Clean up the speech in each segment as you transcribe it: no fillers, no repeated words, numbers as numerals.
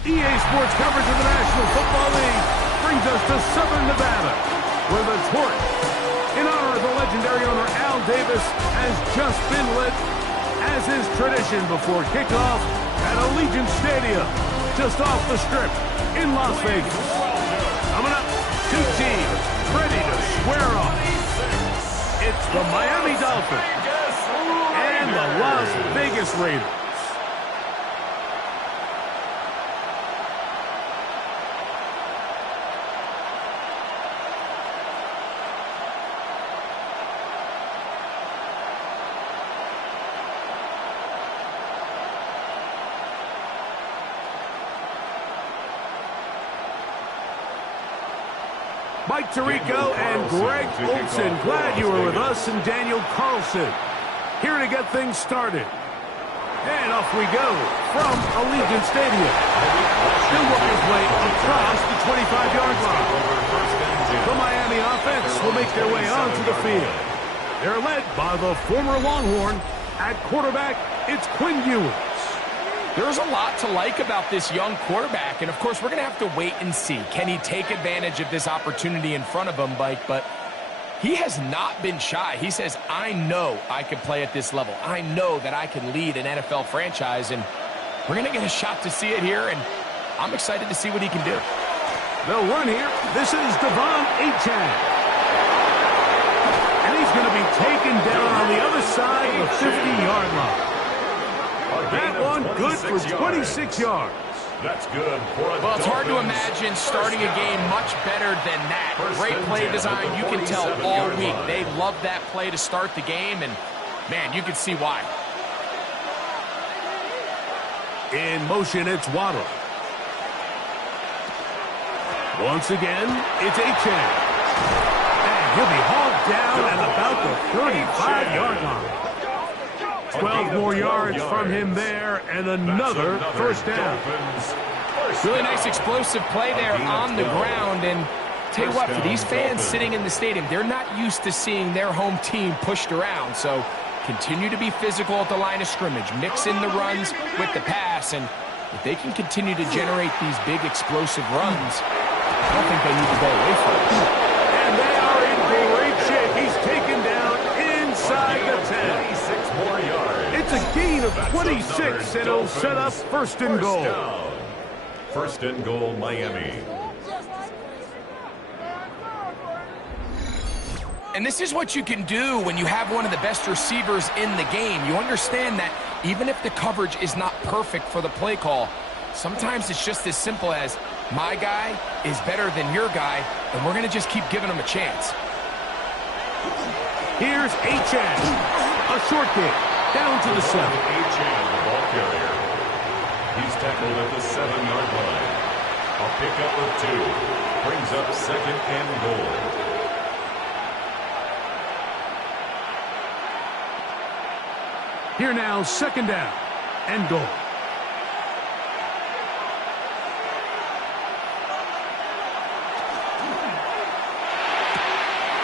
EA Sports coverage of the National Football League brings us to Southern Nevada, where the torch, in honor of the legendary owner Al Davis, has just been lit, as is tradition before kickoff at Allegiant Stadium, just off the Strip in Las Vegas. Coming up, two teams ready to square off. It's the Miami Dolphins and the Las Vegas Raiders. Mike Tirico and Greg Olson, glad you were with us, and Daniel Carlson here to get things started. And off we go from Allegiant Stadium. They'll work his way across the 25-yard line. The Miami offense will make their way onto the field. They're led by the former Longhorn. At quarterback, it's Quinn Ewers. There's a lot to like about this young quarterback, and of course, we're going to have to wait and see. Can he take advantage of this opportunity in front of him, Mike? But he has not been shy. He says, I know I can play at this level. I know that I can lead an NFL franchise, and we're going to get a shot to see it here, and I'm excited to see what he can do. They'll run here. This is Devon Achane. And he's going to be taken down on the other side of the 50-yard line. That one good for 26 yards. That's good for a Well, it's hard to Dolphins. imagine starting a game much better than that. Great play design. You can tell all week. They love that play to start the game, and, man, you can see why. In motion, it's Waddle. Once again, it's Achane. And he'll be hauled down at about the 35-yard line. 12 more yards from him there, and another first down. Really nice explosive play there on the ground. And tell you what, for these fans sitting in the stadium, they're not used to seeing their home team pushed around. So continue to be physical at the line of scrimmage. Mix in the runs with the pass. And if they can continue to generate these big explosive runs, I don't think they need to go away from it. And they are in great shape. He's taken down inside the 10. It's a gain of 26, and it'll set up first and goal. First and goal, Miami. And this is what you can do when you have one of the best receivers in the game. You understand that even if the coverage is not perfect for the play call, sometimes it's just as simple as, my guy is better than your guy, and we're going to just keep giving him a chance. Here's Achane. A short kick. Down to the 7. Achane, the ball carrier. He's tackled at the 7-yard line. A pickup of 2. Brings up second and goal. Here now, second down and goal.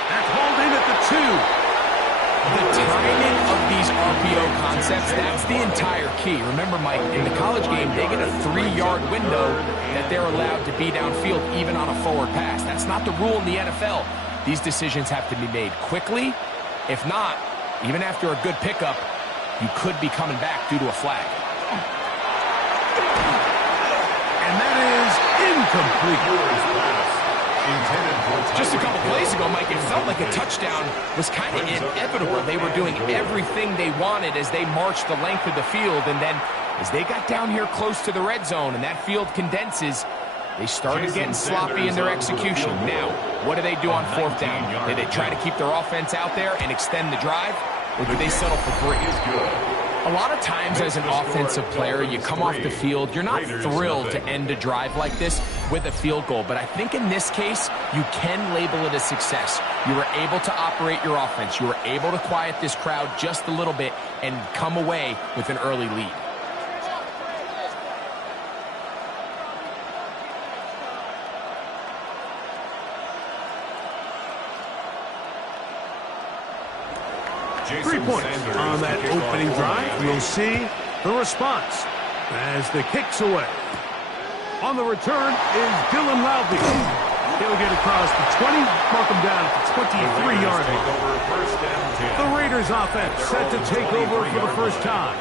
That's hauled in at the 2. The timing of these RPO concepts, that's the entire key. Remember, Mike, in the college game, they get a 3-yard window that they're allowed to be downfield even on a forward pass. That's not the rule in the NFL. These decisions have to be made quickly. If not, even after a good pickup, you could be coming back due to a flag. And that is incomplete. Just a couple plays ago, Mike, it felt like a touchdown was kind of inevitable. They were doing everything they wanted as they marched the length of the field, and then as they got down here close to the red zone and that field condenses, they started getting sloppy in their execution. Now, what do they do on fourth down? Do they try to keep their offense out there and extend the drive, or do they settle for 3? A lot of times as an offensive player, you come off the field, you're not thrilled to end a drive like this with a field goal. But I think in this case, you can label it a success. You were able to operate your offense. You were able to quiet this crowd just a little bit and come away with an early lead. Jason 3 points Sanders on that opening drive. We'll see the response as the kick's away. On the return is Dylan Loudby. He'll get across the 20, mark him down at the 23-yard line. The Raiders offense set to take over for the first time.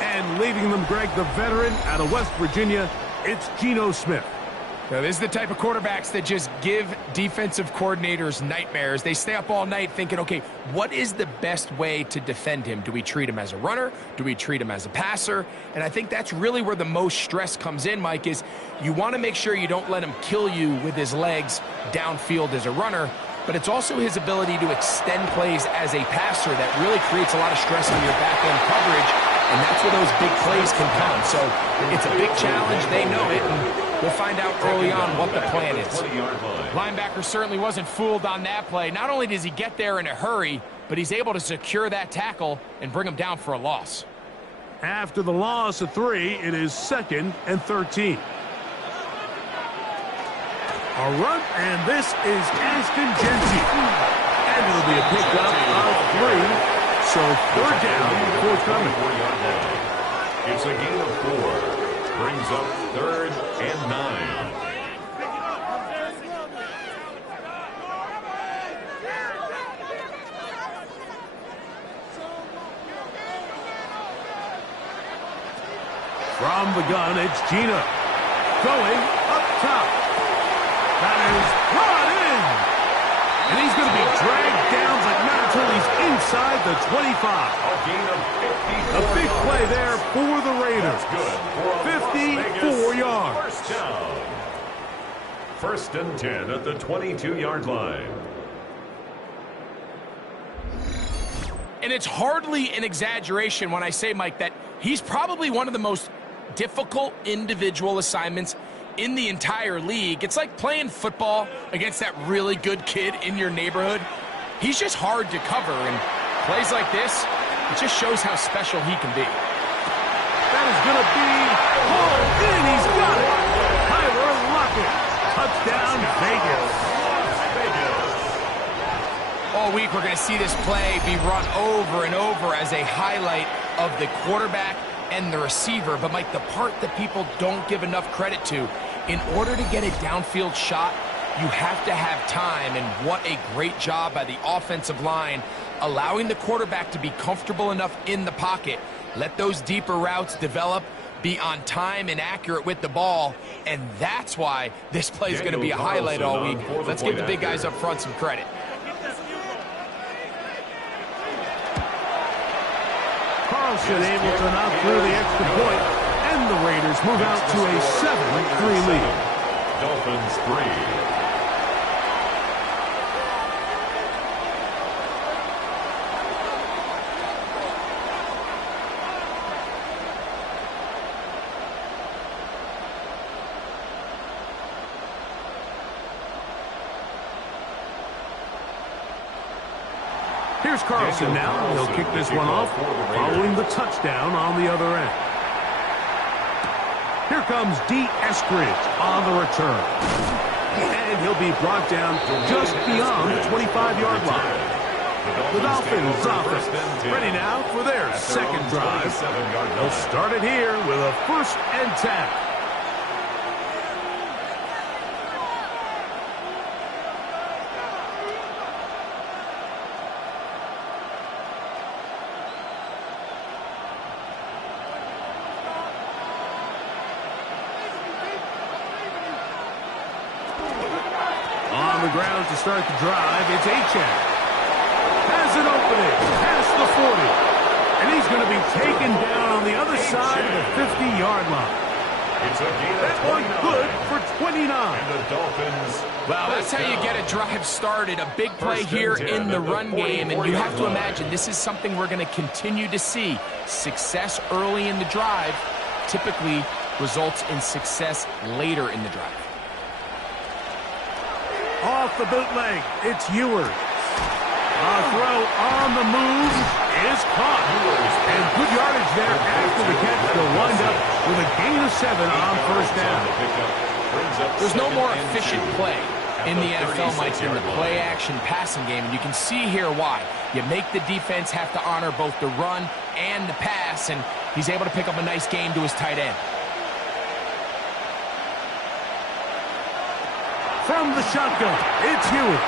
And leading them, Greg, the veteran out of West Virginia, it's Geno Smith. Now, this is the type of quarterbacks that just give defensive coordinators nightmares. They stay up all night thinking, okay, what is the best way to defend him? Do we treat him as a runner? Do we treat him as a passer? And I think that's really where the most stress comes in, Mike, is you want to make sure you don't let him kill you with his legs downfield as a runner, but it's also his ability to extend plays as a passer that really creates a lot of stress on your back-end coverage, and that's where those big plays can come. So it's a big challenge. They know it, and we'll find out early on what the plan is. Linebacker certainly wasn't fooled on that play. Not only does he get there in a hurry, but he's able to secure that tackle and bring him down for a loss. After the loss of 3, it is 2nd and 13. A run, and this is Ashton Genty. And it'll be a pickup of 3. So 3rd down, forthcoming. It's a gain of 4. Brings up 3rd and 9. From the gun, it's Geno. Going up top. That is brought in. And he's going to be dragged down, but not until he's inside the 25. A gain of 54. A big play there for the Raiders. Good. 54 yards. First down. 1st and 10 at the 22-yard line. And it's hardly an exaggeration when I say, Mike, that he's probably one of the most difficult individual assignments in the entire league. It's like playing football against that really good kid in your neighborhood. He's just hard to cover, and plays like this, it just shows how special he can be. That is going to be hauled in. He's got it. Tyler Lockett. Touchdown, Vegas. All week, we're going to see this play be run over and over as a highlight of the quarterback and the receiver. But, Mike, the part that people don't give enough credit to, in order to get a downfield shot, you have to have time, and what a great job by the offensive line, allowing the quarterback to be comfortable enough in the pocket, let those deeper routes develop, be on time and accurate with the ball, and that's why this play is going to be a highlight all week. Let's give the big guys up front some credit. Carlson able to knock through the extra point, and the Raiders move out to a 7-3 lead. Dolphins 3. Here's Carlson now. He'll kick this one off, following the touchdown on the other end. Here comes D. Eskridge on the return. And he'll be brought down just beyond the 25-yard line. The Dolphins offense ready now for their second drive. They'll start it here with a 1st and 10. On the ground to start the drive, it's Achane. Has an opening, past the 40. And he's going to be taken down on the other side of the 50-yard line. It's a gain of that one good for 29. And the Dolphins. Well, that's how you get a drive started. A big play here in the run game. And you have to imagine this is something we're going to continue to see. Success early in the drive typically results in success later in the drive. Off the bootleg, it's Ewers. A throw on the move is caught. And good yardage there after the catch. They'll wind up with a gain of 7 on 1st down. There's no more efficient play in the NFL, Mike, than the play-action passing game. And you can see here why. You make the defense have to honor both the run and the pass, and he's able to pick up a nice gain to his tight end. From the shotgun, it's Hewitt.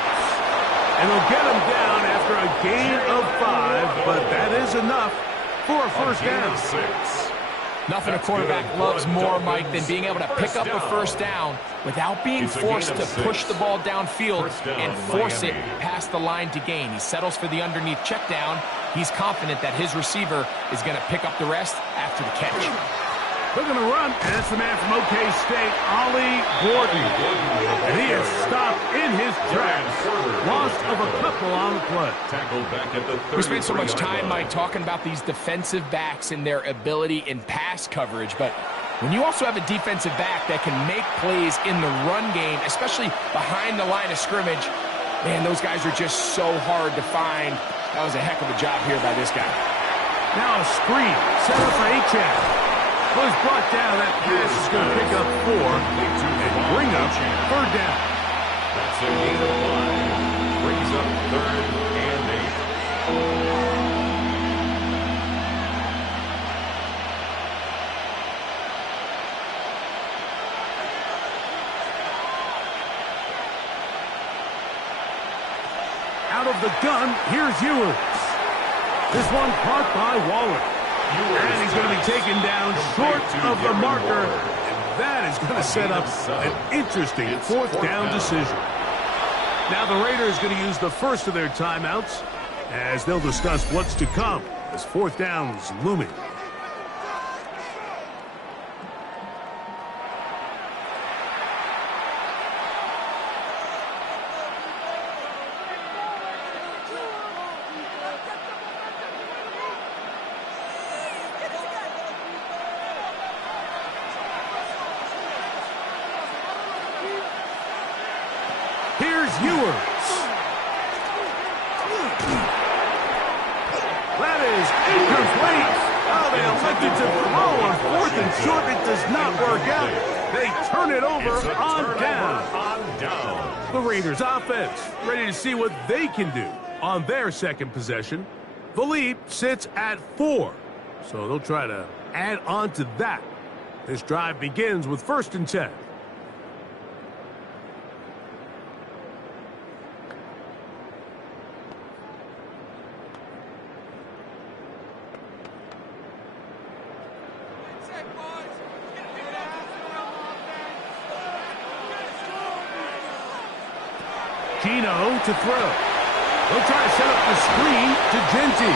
And they'll get him down after a gain of 5, but that is enough for a first down. 6. Nothing a quarterback loves more, Mike, than being able to pick up a first down without being forced to push the ball downfield and force it past the line to gain. He settles for the underneath check down. He's confident that his receiver is going to pick up the rest after the catch. Looking to run, and it's the man from OK State, Ollie Gordon. And he is stopped in his tracks. Loss of a couple on the play. Tackled back at the We spent so much time, Mike, talking about these defensive backs and their ability in pass coverage, but when you also have a defensive back that can make plays in the run game, especially behind the line of scrimmage, man, those guys are just so hard to find. That was a heck of a job here by this guy. Now a screen set up for Achane. Was brought down. That pass is going to pick up 4 and bring up third down. That's a gain of 5. Brings up 3rd and 8. Out of the gun, here's Ewers. This one caught by Waller. And he's going to be taken down short of the marker. And that is going to set up an interesting fourth down decision. Now the Raiders going to use the first of their timeouts as they'll discuss what's to come as fourth down's looming. Here's Ewers. That is incomplete. Oh, they elected to throw on 4th and short. It does not work out. They turn it over on down. The Raiders offense ready to see what they can do on their second possession. The lead sits at 4, so they'll try to add on to that. This drive begins with 1st and 10. Gino to throw. They'll try to set up the screen to Genty.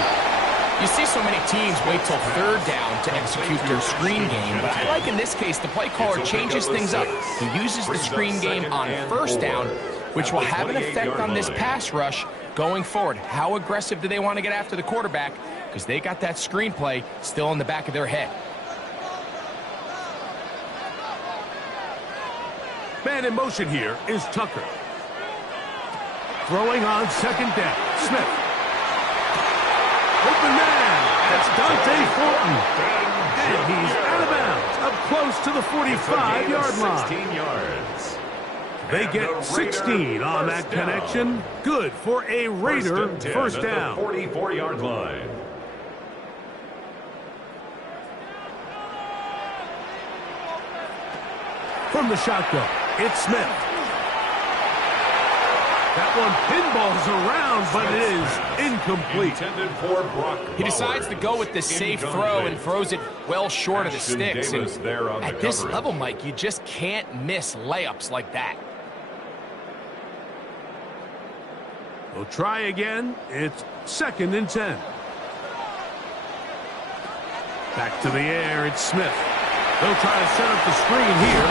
You see so many teams wait till 3rd down to execute their screen game, but I like in this case the play caller changes things up. He uses the screen game on 1st down, which will have an effect on this pass rush going forward. How aggressive do they want to get after the quarterback? Because they got that screen play still in the back of their head. Man in motion here is Tucker. Throwing on 2nd down. Smith. Open man. That's Dante Thornton. And he's out of bounds. Up close to the 45-yard line. 16 yards. They get 16 on that connection. Good for a Raider first down. 44-yard line. From the shotgun, it's Smith. That one pinballs around, but it is incomplete. Intended for Brock He decides to go with the safe throw and throws it well short of the sticks. And at this level, Mike, you just can't miss layups like that. We'll try again. It's 2nd and 10. Back to the air, it's Smith. They'll try to set up the screen here.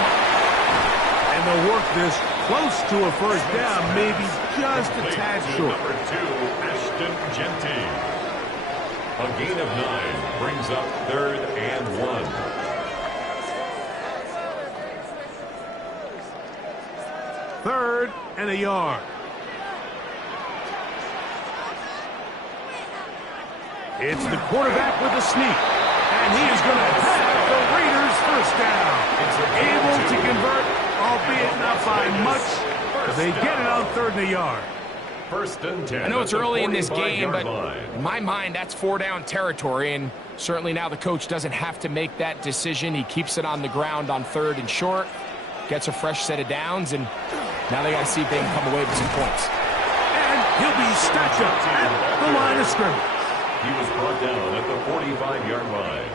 And they'll work this close to a first down, maybe just a tad short. Number 2, Ashton Genty. A gain of 9 brings up 3rd and 1. Third and a yard. It's the quarterback with a sneak. And he is going to have the Raiders first down. Able to convert, albeit not by much. They get it on 3rd and a yard. 1st and 10. I know it's early in this game, but in my mind, that's 4-down territory. And certainly now the coach doesn't have to make that decision. He keeps it on the ground on 3rd and short. Gets a fresh set of downs, and Now they got to see if they can come away with some points. And he'll be stacked up at the line of scrimmage. He was brought down at the 45-yard line.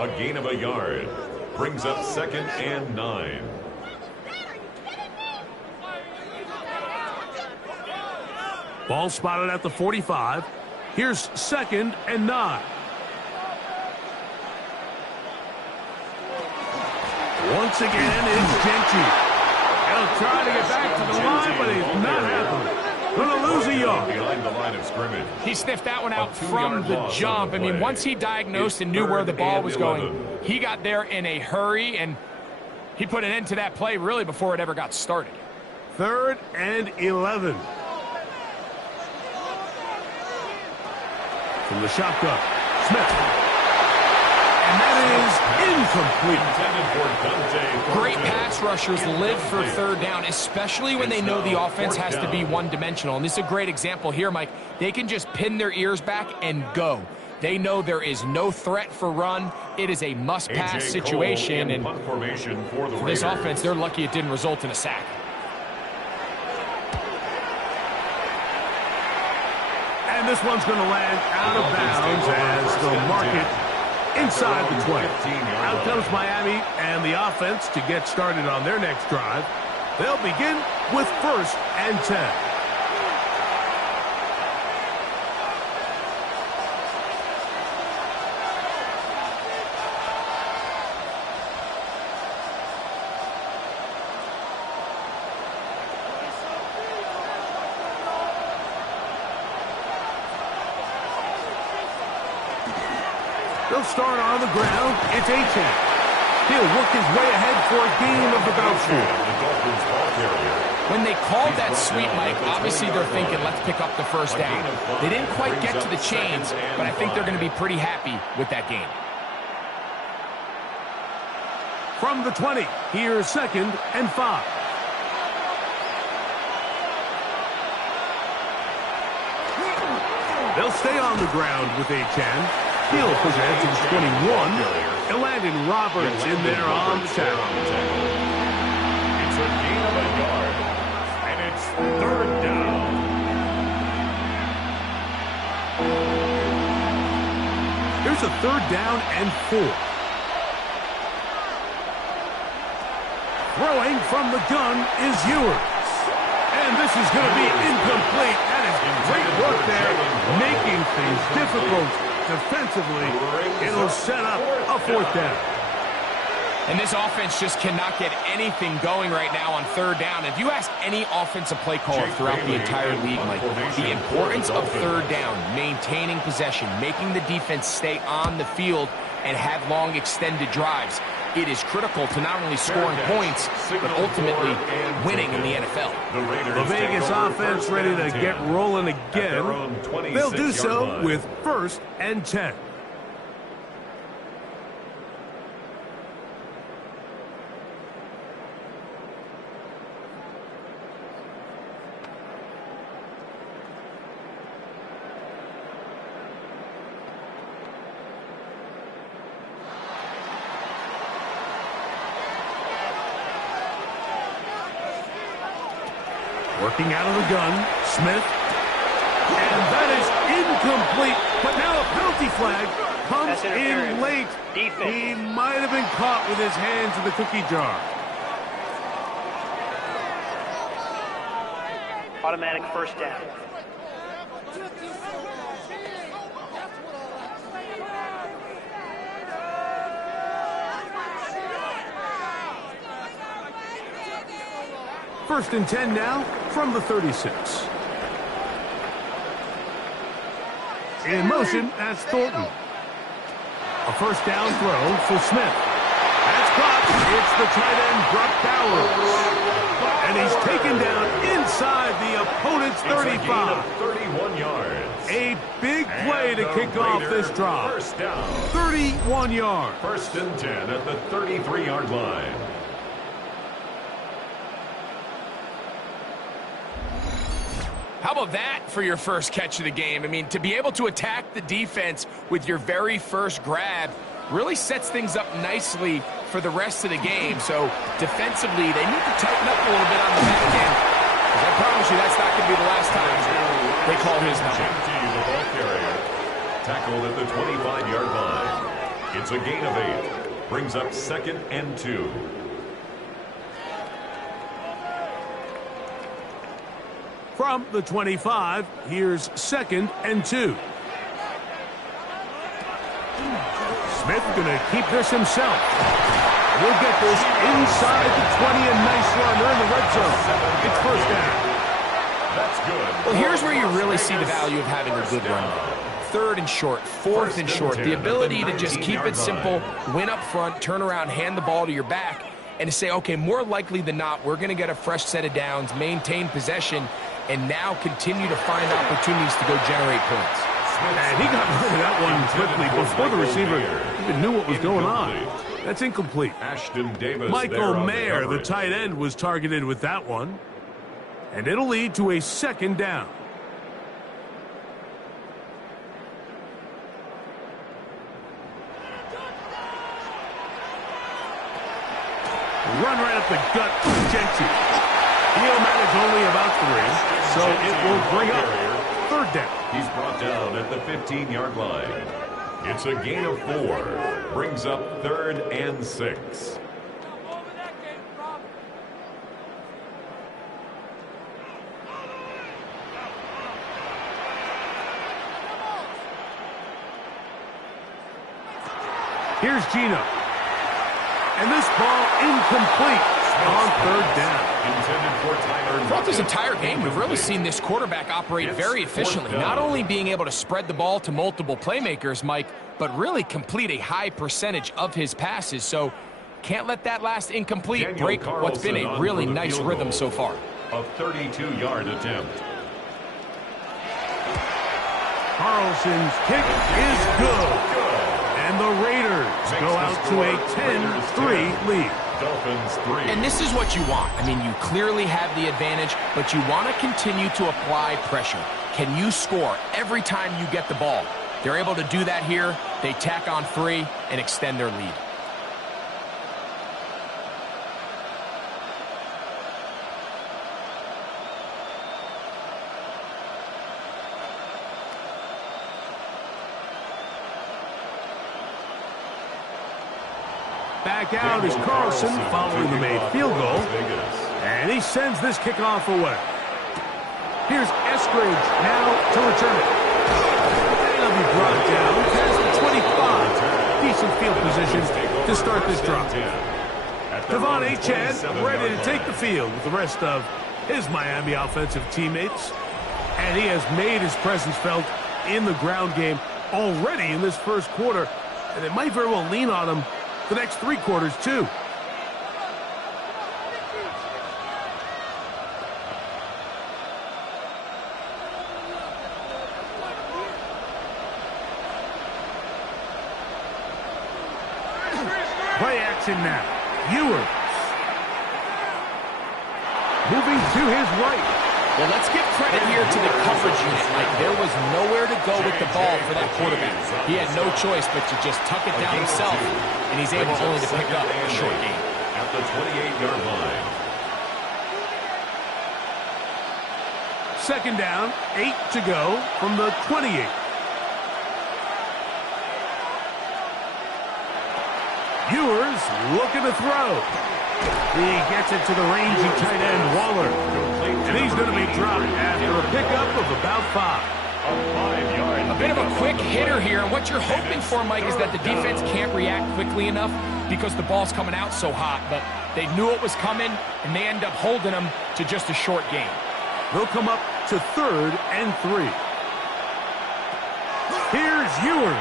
A gain of a yard brings up 2nd and 9. Ball spotted at the 45. Here's 2nd and 9. Once again, it's Genty. He'll try to get back to the line, but he's not happening. Going to lose a yard. Behind the line of scrimmage. He sniffed that one out from the jump. I mean, once he diagnosed and knew where the ball was going, he got there in a hurry, and he put an end to that play really before it ever got started. 3rd and 11. From the shotgun, Smith. And that is incomplete. Great pass rushers live for 3rd down, especially when they know the offense has to be one-dimensional. And this is a great example here, Mike. They can just pin their ears back and go. They know there is no threat for run. It is a must-pass situation. And for this offense, they're lucky it didn't result in a sack. And this one's going to land out of bounds as they'll mark it inside the 20. Out comes Miami and the offense to get started on their next drive. They'll begin with 1st and 10. They'll start on the ground. It's Achane. He'll work his way ahead for a gain of about 4. When they called that sweep, Mike, obviously they're thinking, let's pick up the 1st down. They didn't quite get to the chains, but I think they're going to be pretty happy with that gain. From the 20, here's 2nd and 5. They'll stay on the ground with Achane. He'll present in 21, and Landon Roberts in there on the tackle. It's a gain of a yard, and it's 3rd down. Here's a 3rd down and 4. Throwing from the gun is Ewers. And this is going to be incomplete. That is great work there, making things difficult. Defensively, it'll set up a 4th down. And this offense just cannot get anything going right now on 3rd down. If you ask any offensive play caller throughout the entire league, Mike, the importance of 3rd down, maintaining possession, making the defense stay on the field and have long extended drives, it is critical to not only scoring points, but ultimately winning in the NFL. The Vegas offense ready to get rolling again. They'll do so with 1st and 10. Working out of the gun, Smith. And that is incomplete. But now a penalty flag comes in late. He might have been caught with his hands in the cookie jar. Automatic 1st down. First and 10 now from the 36. In motion, that's Thornton. A 1st down throw for Smith. That's caught. It's the tight end, Brock Bowers. And he's taken down inside the opponent's 35. 31 yards. A big play to kick off this drive. 1st down. 31 yards. 1st and 10 at the 33-yard line. How about that for your first catch of the game? I mean, to be able to attack the defense with your very first grab really sets things up nicely for the rest of the game. So defensively, they need to tighten up a little bit on the back end. 'Cause I promise you that's not going to be the last time they call his number. The ball carrier tackled at the 25-yard line. It's a gain of 8. Brings up 2nd and 2. From the 25, here's 2nd and 2. Smith going to keep this himself. We'll get this inside the 20, a nice run. They're in the red zone. It's first down. That's good. Well, here's where you really see the value of having a good run. 3rd and short, 4th and short. The ability to just keep it simple, win up front, turn around, hand the ball to your back, and to say, okay, more likely than not, we're going to get a fresh set of downs, maintain possession, and now continue to find opportunities to go generate points. And he got rid of that one quickly before the receiver even knew what was going on. That's incomplete. Ashton Davis. Michael Mayer, the tight end, was targeted with that one. And it'll lead to a 2nd down. Run right up the gut for Jensen. He'll manage only about 3, so it will bring up 3rd down. He's brought down at the 15-yard line. It's a gain of 4. Brings up 3rd and 6. Here's Gino. And this ball incomplete on 3rd down. Throughout this entire game, we've really seen this quarterback operate very efficiently. Not only being able to spread the ball to multiple playmakers, Mike, but really complete a high percentage of his passes. So can't let that last incomplete break what's been a really nice rhythm so far. A 32-yard attempt. Carlson's kick is good. And the Raiders go out to a 10-3 lead. Dolphins 3. And this is what you want. I mean, you clearly have the advantage, but you want to continue to apply pressure. Can you score every time you get the ball? They're able to do that here. They tack on 3 and extend their lead. Back out is Carlson following the made field goal. And he sends this kickoff away. Here's Eskridge now to return it. And he'll be brought down past the 25. Decent field position to start this drive. Devon Achane ready to take the field with the rest of his Miami offensive teammates. And he has made his presence felt in the ground game already in this first quarter. And it might very well lean on him the next 3 quarters, too. Play action now. Ewers. Moving to his right. Well, let's give credit here to the coverage unit. Like, there was nowhere to go with the ball for that quarterback. He had no choice but to just tuck it down himself, and he's able only to pick up a short gain. At the 28-yard line. 2nd down, 8 to go from the 28. Ewers looking to throw. He gets it to the rangy tight end, Waller. And he's going to be dropped after a pickup of about 5. A bit of a quick hitter here. What you're hoping for, Mike, is that the defense can't react quickly enough because the ball's coming out so hot. But they knew it was coming, and they end up holding them to just a short gain. They'll come up to 3rd and 3. Here's Ewers.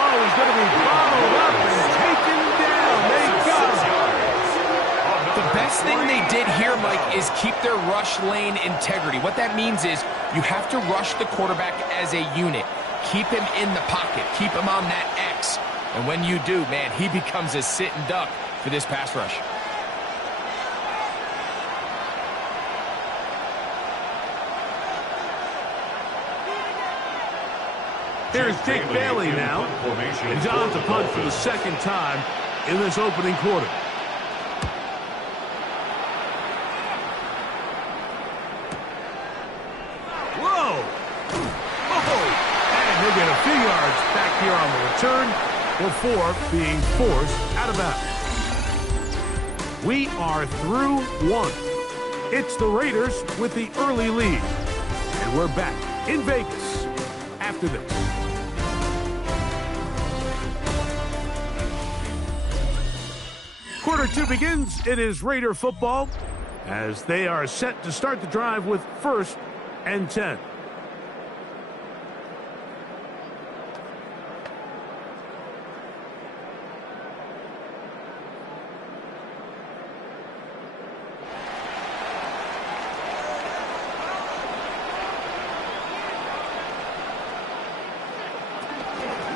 Oh, he's going to be bottled up and taken down. They got him. The best thing they did here, Mike, is keep their rush lane integrity. What that means is you have to rush the quarterback as a unit. Keep him in the pocket. Keep him on that X. And when you do, man, he becomes a sitting duck for this pass rush. Here's Jake Bailey now. And John to punt for the 2nd time in this opening quarter. return before being forced out of bounds. We are through one. It's the Raiders with the early lead. And we're back in Vegas after this. Quarter 2 begins. It is Raider football as they are set to start the drive with 1st and 10.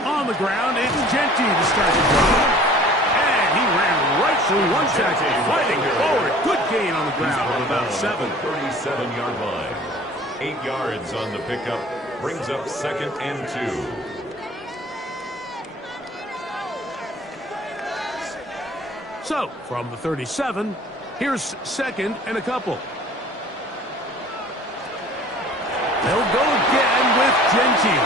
On the ground, it's Genty to start the drive. And he ran right through one tackle, fighting forward. Good gain on the ground of about 7. 37-yard line. 8 yards on the pickup. Brings up 2nd and 2. So, from the 37, here's 2nd and a couple. They'll go again with Genty.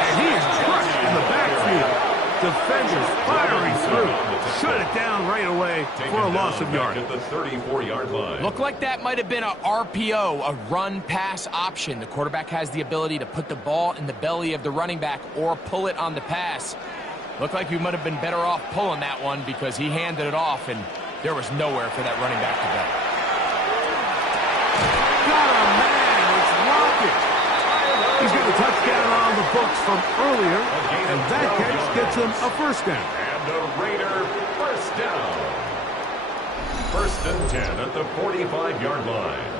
And he is crushed in the backfield. Defenders firing through. Shut it down right away for a loss of yard. At the 34-yard line. Looked like that might have been a RPO, a run-pass option. The quarterback has the ability to put the ball in the belly of the running back or pull it on the pass. Looked like you might have been better off pulling that one because he handed it off, and there was nowhere for that running back to go. Got a man. It's Rocket. He's got a touchdown on the books from earlier, and that catch gets him a 1st down. And a Raider 1st down. 1st and 10 at the 45-yard line.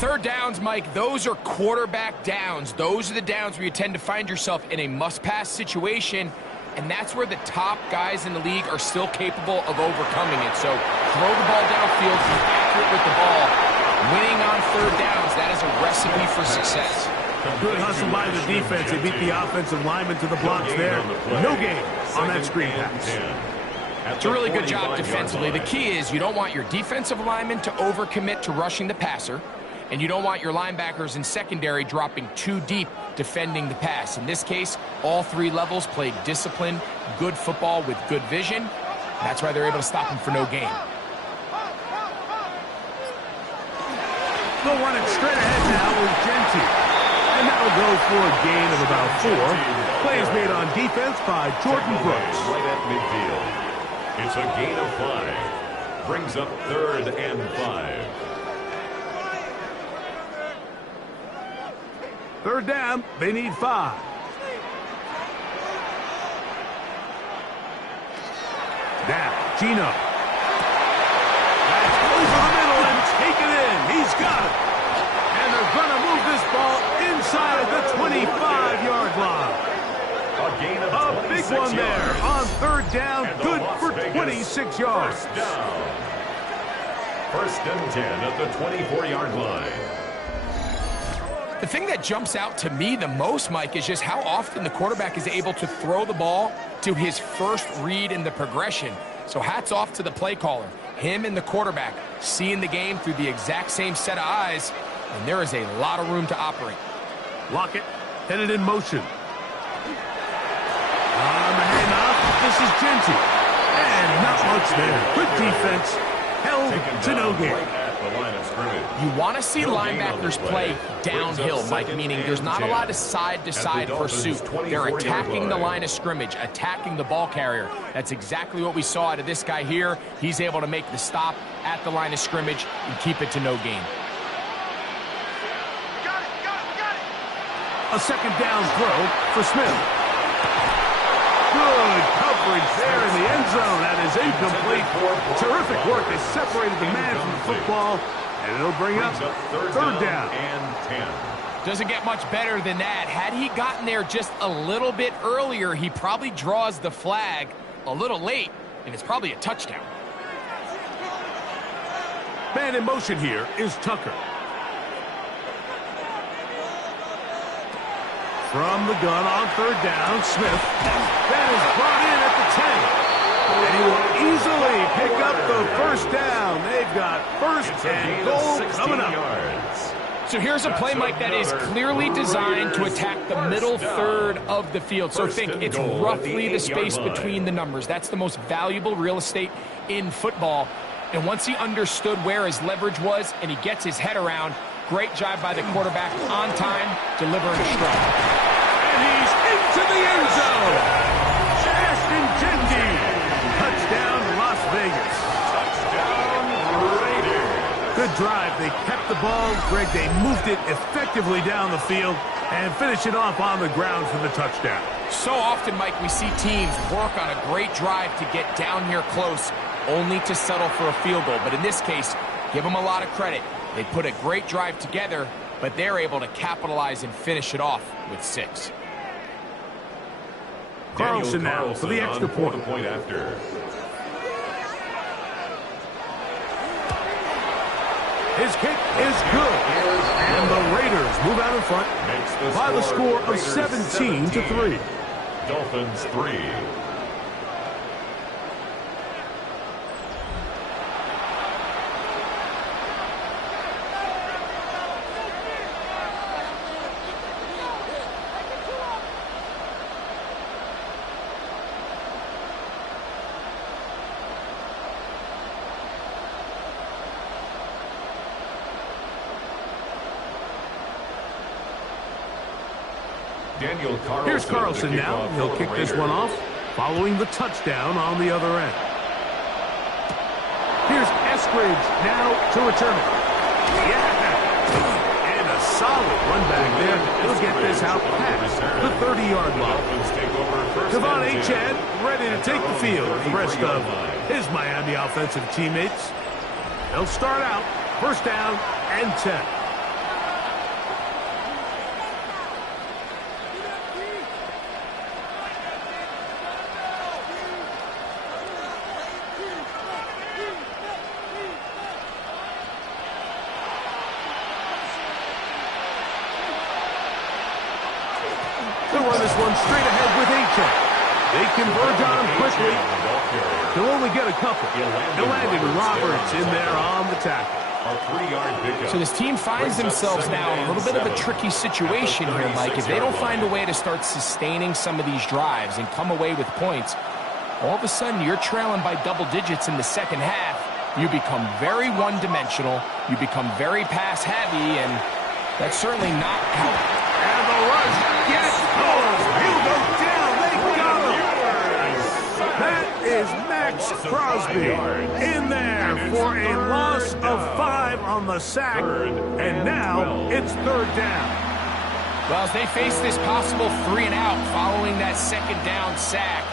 3rd downs, Mike, those are quarterback downs. Those are the downs where you tend to find yourself in a must-pass situation, and that's where the top guys in the league are still capable of overcoming it. So throw the ball downfield, be accurate with the ball. Winning on 3rd downs, that is a recipe for success. Good hustle by the defense. They beat the offensive lineman to the blocks there. No gain on that screen pass. It's a really good job defensively. The key is you don't want your defensive lineman to overcommit to rushing the passer, and you don't want your linebackers in secondary dropping too deep defending the pass. In this case, all 3 levels played disciplined, good football with good vision. That's why they're able to stop him for no gain. They'll run it straight ahead now with Genty. And that'll go for a gain of about 4. Plays made on defense by Jordan Brooks. Right at midfield. It's a gain of 5. Brings up 3rd and 5. 3rd down, they need 5. Now, Gino. That's over the middle and take it in. He's got it. And they're going to move this ball inside the 25-yard line. A gain of A big one yards. there on 3rd down. And Good Las for Vegas 26 yards. 1st down. 1st and 10 at the 24-yard line. The thing that jumps out to me the most, Mike, is just how often the quarterback is able to throw the ball to his first read in the progression. So hats off to the play caller. Him and the quarterback seeing the game through the exact same set of eyes, and there is a lot of room to operate. Lockett headed in motion. On the handoff, this is Genty. And not much there. Good defense. Held to no gain. You want to see linebackers play downhill, Mike, meaning there's not a lot of side-to-side pursuit. They're attacking the line of scrimmage, attacking the ball carrier. That's exactly what we saw out of this guy here. He's able to make the stop at the line of scrimmage and keep it to no gain. A 2nd down throw for Smith. Good coverage there in the end zone. That is incomplete. Terrific work. They separated the man from the football, and it'll bring up 3rd down. And 10. Doesn't get much better than that. Had he gotten there just a little bit earlier, he probably draws the flag a little late, and it's probably a touchdown. Man in motion here is Tucker. From the gun on 3rd down, Smith. That is brought in at the 10. And he will easily pick up the 1st down. They've got 1st and goal coming up. Yards. So here's a play, Mike, that is clearly designed to attack the middle third of the field. So think it's roughly the space between the numbers. That's the most valuable real estate in football. And once he understood where his leverage was and he gets his head around, great job by the quarterback on time, delivering a strike. And he's into the end zone. Ashton Jeanty. Touchdown, Las Vegas. Touchdown, Raiders. Good drive. They kept the ball. Greg, they moved it effectively down the field and finished it off on the ground for the touchdown. So often, Mike, we see teams work on a great drive to get down here close, only to settle for a field goal. But in this case, give them a lot of credit. They put a great drive together, but they're able to capitalize and finish it off with 6. Carlson now for the extra point. Point after. His kick is good. And the Raiders move out in front by the score of 17-3. Dolphins 3. Here's Carlson now. He'll kick this one off, following the touchdown on the other end. Here's Eskridge now to return it. Yeah! And a solid run back there. He'll get this out past the 30-yard line. Devon Achane ready to take the field with the rest of his Miami offensive teammates. They'll start out first down and 10. They'll run this one straight ahead with Achane. They converge on him quickly. They'll only get a couple. They'll land Roberts in there on the tackle. So this team finds themselves now in a little bit of a tricky situation here, Mike. If they don't find a way to start sustaining some of these drives and come away with points, all of a sudden you're trailing by double digits in the second half. You become very one-dimensional. You become very pass-heavy, and that's certainly not how... And the rush gets home. He'll go down. They got him. That is Max Crosby in there for a loss of 5 on the sack. And now it's third down. Well, as they face this possible 3-and-out following that second down sack,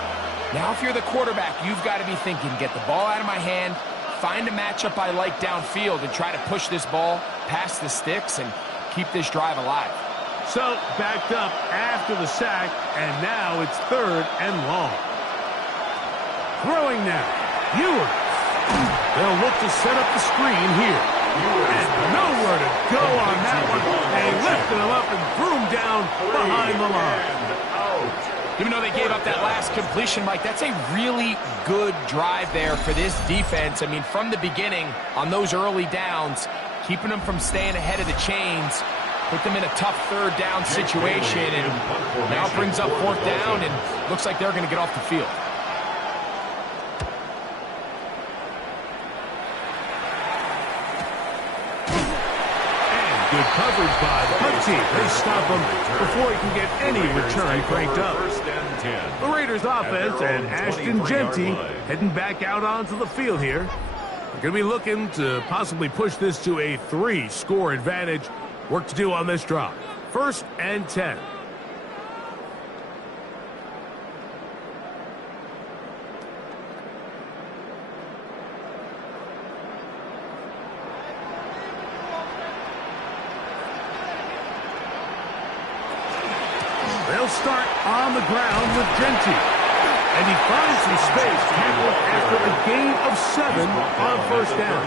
now if you're the quarterback, you've got to be thinking, get the ball out of my hand, find a matchup I like downfield, and try to push this ball past the sticks and keep this drive alive. So, backed up after the sack, and now it's third and long. Throwing now, Ewers. They'll look to set up the screen here. And nowhere to go on that one. They lifted him up and threw him down behind the line. Even though they gave up that last completion, Mike, that's a really good drive there for this defense. I mean, from the beginning, on those early downs, keeping them from staying ahead of the chains, put them in a tough third down situation, and now it brings up fourth down, and looks like they're going to get off the field. And good coverage by the punt team. They stop him before he can get any return cranked up. The Raiders offense and Ashton Jeanty heading back out onto the field here. They're going to be looking to possibly push this to a 3-score advantage. Work to do on this drive. First and 10. They'll start on the ground with Jeanty. And he finds some space tackled after a gain of 7 on first down.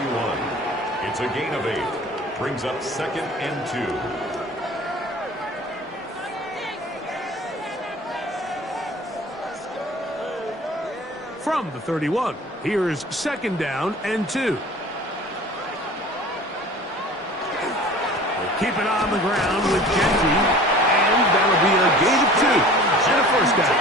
It's a gain of 8. Brings up second and 2. From the 31, here's second down and 2. They Keep it on the ground with Genty, and that'll be a gain of 2 and a first down.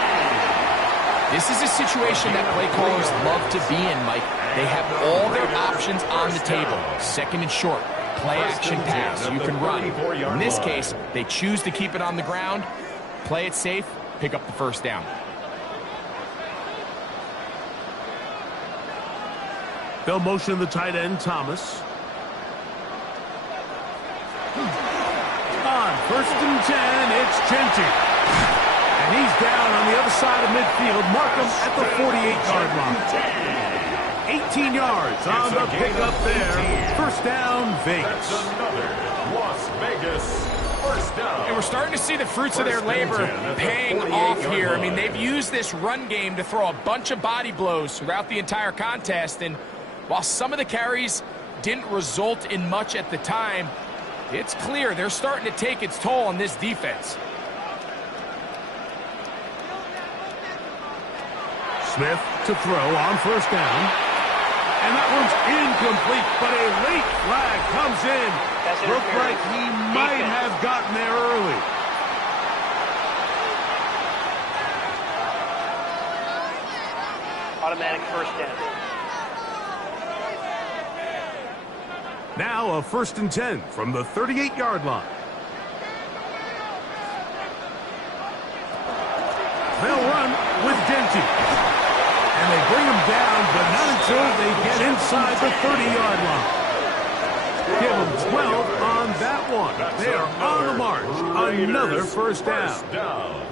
This is a situation that play callers love to be in, Mike. They have all their options on the table. Second and short, play action pass, you can run. In this case, they choose to keep it on the ground, play it safe, pick up the first down. They'll motion the tight end, Thomas. On 1st and 10, it's Genty. And he's down on the other side of midfield. Mark him at the 48-yard line. 18 yards on the pickup there. First down, Vegas. Another Las Vegas first down. And we're starting to see the fruits of their labor paying off here. I mean, they've used this run game to throw a bunch of body blows throughout the entire contest. And while some of the carries didn't result in much at the time, it's clear they're starting to take its toll on this defense. Smith to throw on first down. And that one's incomplete, but a late flag comes in. Looked like he might have gotten there early. Automatic first down. Now a 1st and 10 from the 38-yard line. They'll run with Genty. And they bring him down, but not until they get inside the 30-yard line. Give them 12 on that one. They are on the march. Another first down.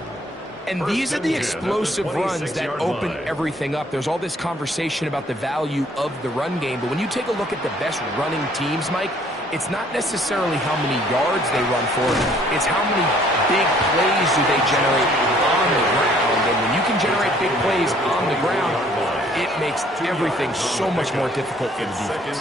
And these are the explosive runs that open everything up. There's all this conversation about the value of the run game, but when you take a look at the best running teams, Mike, it's not necessarily how many yards they run for, it's how many big plays do they generate on the ground. And when you can generate big plays on the ground, it makes everything so much more difficult for the defense.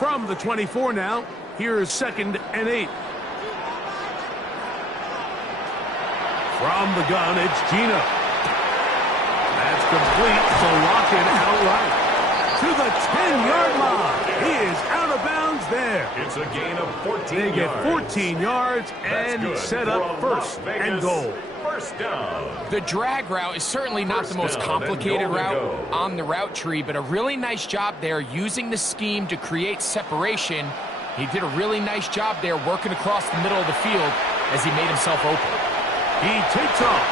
From the 24 now, here's 2nd and 8. From the gun, it's Gino. That's complete to Lockett outright. To the 10-yard line. He is out of bounds there. It's a gain of 14 yards. They get 14 yards and set up 1st and goal. First down. The drag route is certainly not the most complicated route on the route tree, but a really nice job there using the scheme to create separation. He did a really nice job there working across the middle of the field as he made himself open. He takes off,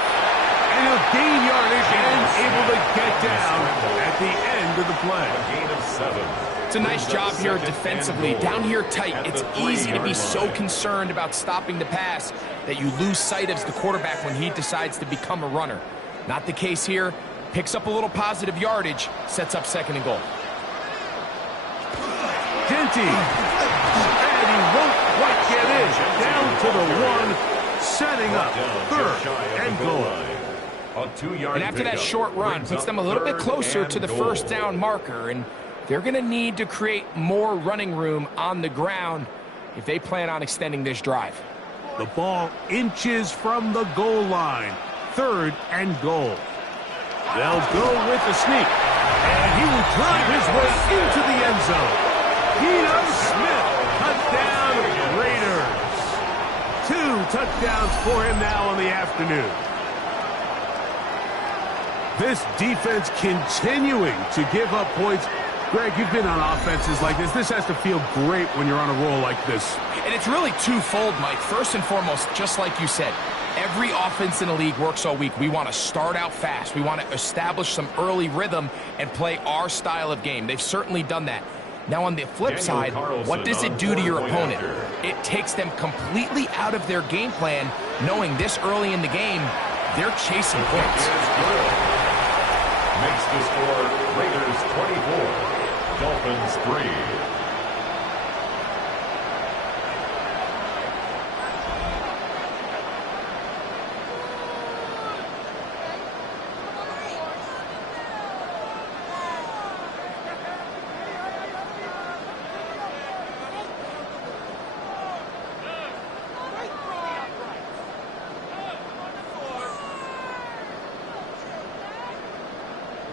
and he'll gain yardage and able to get down at the end of the play. A gain of 7. It's a nice job here defensively. Down here tight, it's easy to be so concerned about stopping the pass that you lose sight of the quarterback when he decides to become a runner. Not the case here. Picks up a little positive yardage, sets up 2nd and goal. Genty, and he won't quite get in. Down to the 1, setting up 3rd and goal. A 2-yard And after that short run, puts them a little bit closer to the first down marker, and they're going to need to create more running room on the ground if they plan on extending this drive. The ball inches from the goal line. 3rd and goal. They'll go with the sneak. And he will drive his way into the end zone. Geno Smith, touchdown Raiders. 2 touchdowns for him now on the afternoon. This defense continuing to give up points. Greg, you've been on offenses like this. This has to feel great when you're on a roll like this. And it's really twofold, Mike. First and foremost, just like you said, every offense in the league works all week. We want to start out fast. We want to establish some early rhythm and play our style of game. They've certainly done that. Now on the flip side, what does it do to your opponent? It takes them completely out of their game plan, knowing this early in the game, they're chasing points. Makes the score Raiders 24. Dolphins 3.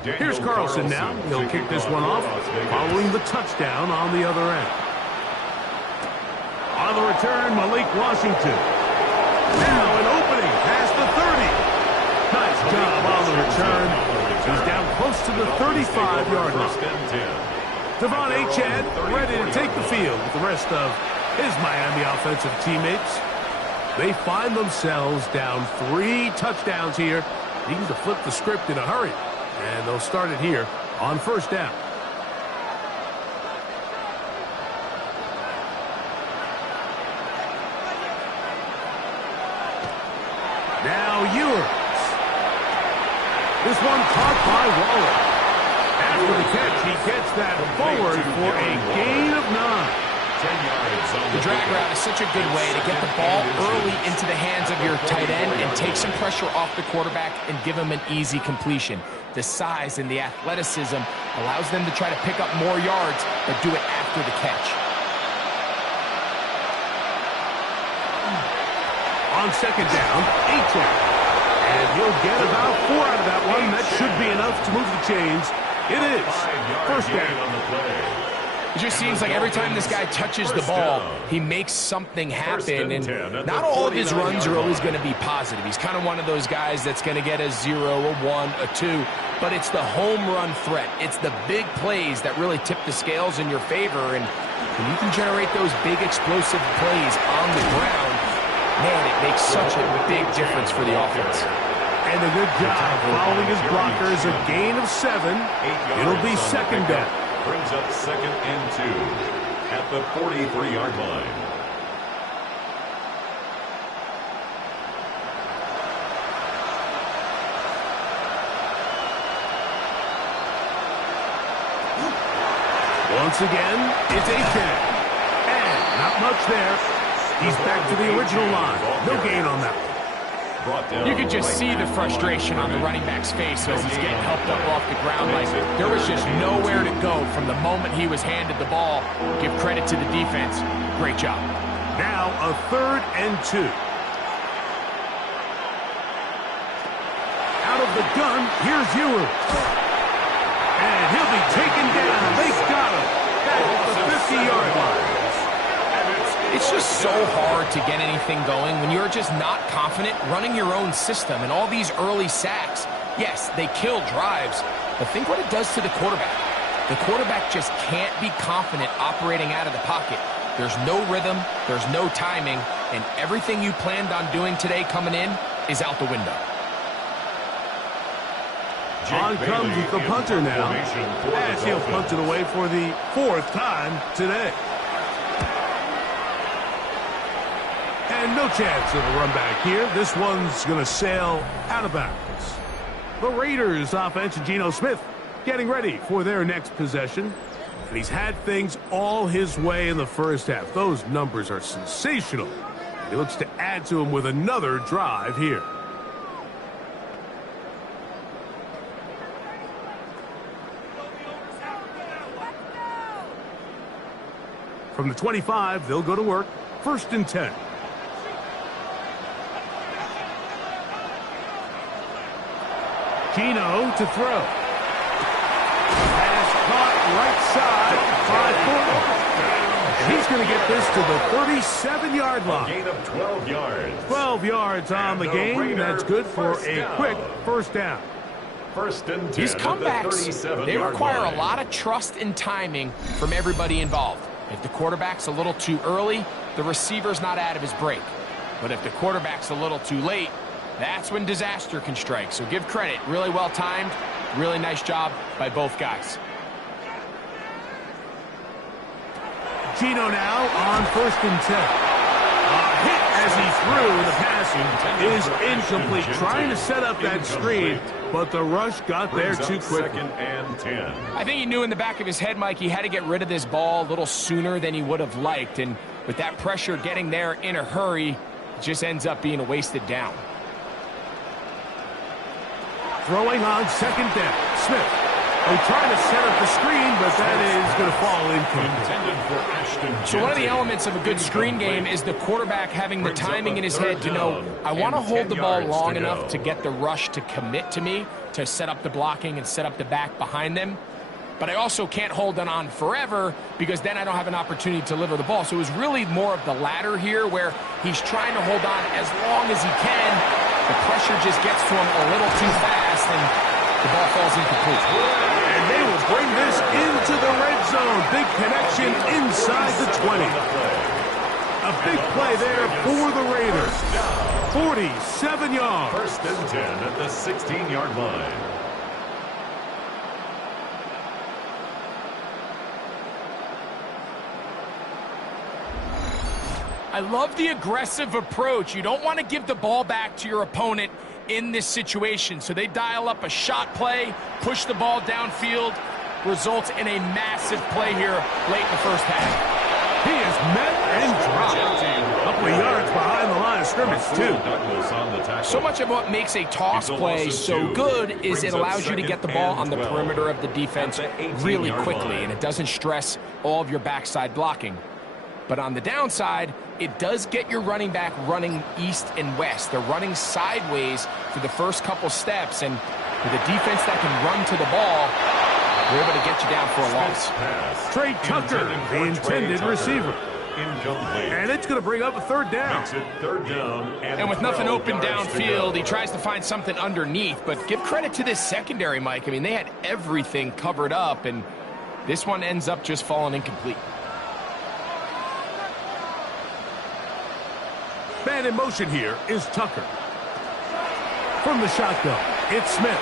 Here's Carlson now. He'll kick this one off, following the touchdown on the other end. On the return, Malik Washington. Now an opening past the 30. Nice job on the return. He's down close to the 35-yard line. Devon Achane ready to take the field with the rest of his Miami offensive teammates. They find themselves down 3 touchdowns here, needing to flip the script in a hurry. And they'll start it here on first down. Now Ewers. This one caught by Waller. After the catch, he gets that forward for a gain of 9. The drag route is such a good way to get the ball early into the hands of your tight end and take some pressure off the quarterback and give him an easy completion. The size and the athleticism allows them to try to pick up more yards, but do it after the catch. On second down, Achane. And he'll get about 4 out of that one. That should be enough to move the chains. It is first down on the play. It just seems like every time this guy touches the ball, he makes something happen, and not all of his runs are always going to be positive. He's kind of one of those guys that's going to get a 0, a 1, a 2, but it's the home run threat. It's the big plays that really tip the scales in your favor, and when you can generate those big explosive plays on the ground, man, it makes such a big difference for the offense. And a good job following his blockers, a gain of 7. It'll be second down. Brings up 2nd and 2 at the 43-yard line. Once again, it's Achane. And not much there. He's back to the original line. No gain on that one. You could just see the frustration on the running back's face as he's getting helped up off the ground. Like there was just nowhere to go from the moment he was handed the ball. Give credit to the defense. Great job. Now a 3rd and 2. Out of the gun, here's Ewers. And he'll be taken down. They got him at the 50-yard line. It's just so hard to get anything going when you're just not confident running your own system. And all these early sacks, yes, they kill drives, but think what it does to the quarterback. The quarterback just can't be confident operating out of the pocket. There's no rhythm, there's no timing, and everything you planned on doing today coming in is out the window. On comes the punter now, as he'll punt it away for the 4th time today. And no chance of a run back here. This one's going to sail out of bounds. The Raiders offense and Geno Smith getting ready for their next possession. And he's had things all his way in the first half. Those numbers are sensational. And he looks to add to them with another drive here. From the 25, they'll go to work. 1st and 10. Geno to throw. Pass caught right side by Thornton. And he's going to get this to the 37-yard line. A gain of 12 yards. 12 yards on the game. That's good for a quick first down. 1st and 10. These comebacks, they require a lot of trust and timing from everybody involved. If the quarterback's a little too early, the receiver's not out of his break. But if the quarterback's a little too late, that's when disaster can strike. So give credit. Really well timed. Really nice job by both guys. Geno now on 1st and 10. A hit as he threw. The pass is incomplete. Trying to set up that screen, but the rush got there too quick. 2nd and 10. I think he knew in the back of his head, Mike, he had to get rid of this ball a little sooner than he would have liked. And with that pressure getting there in a hurry, it just ends up being a wasted down. Throwing on 2nd down. Smith They try to set up the screen, but that is going to fall incomplete. So one of the elements of a good screen game is the quarterback having the timing in his head to know, I want to hold the ball long enough to get the rush to commit to me, to set up the blocking and set up the back behind them. But I also can't hold it on forever because then I don't have an opportunity to deliver the ball. So it was really more of the latter here where he's trying to hold on as long as he can. The pressure just gets to him a little too fast and the ball falls incomplete. And they will bring this into the red zone. Big connection inside the 20. A big play there for the Raiders. 47 yards. First and 10 at the 16-yard line. I love the aggressive approach. You don't want to give the ball back to your opponent in this situation. So they dial up a shot play, push the ball downfield, results in a massive play here late in the first half. He is met and dropped. A couple of yards behind the line of scrimmage, too. So much of what makes a toss play so good is it allows you to get the ball on the perimeter of the defense really quickly, and it doesn't stress all of your backside blocking. But on the downside, it does get your running back running east and west. They're running sideways for the first couple steps, and with a defense that can run to the ball, they're able to get you down for a loss. Trey Tucker, the intended receiver. And it's going to bring up a third down. And with nothing open downfield, he tries to find something underneath. But give credit to this secondary, Mike. I mean, they had everything covered up, and this one ends up just falling incomplete. Man in motion here is Tucker. From the shotgun, it's Smith.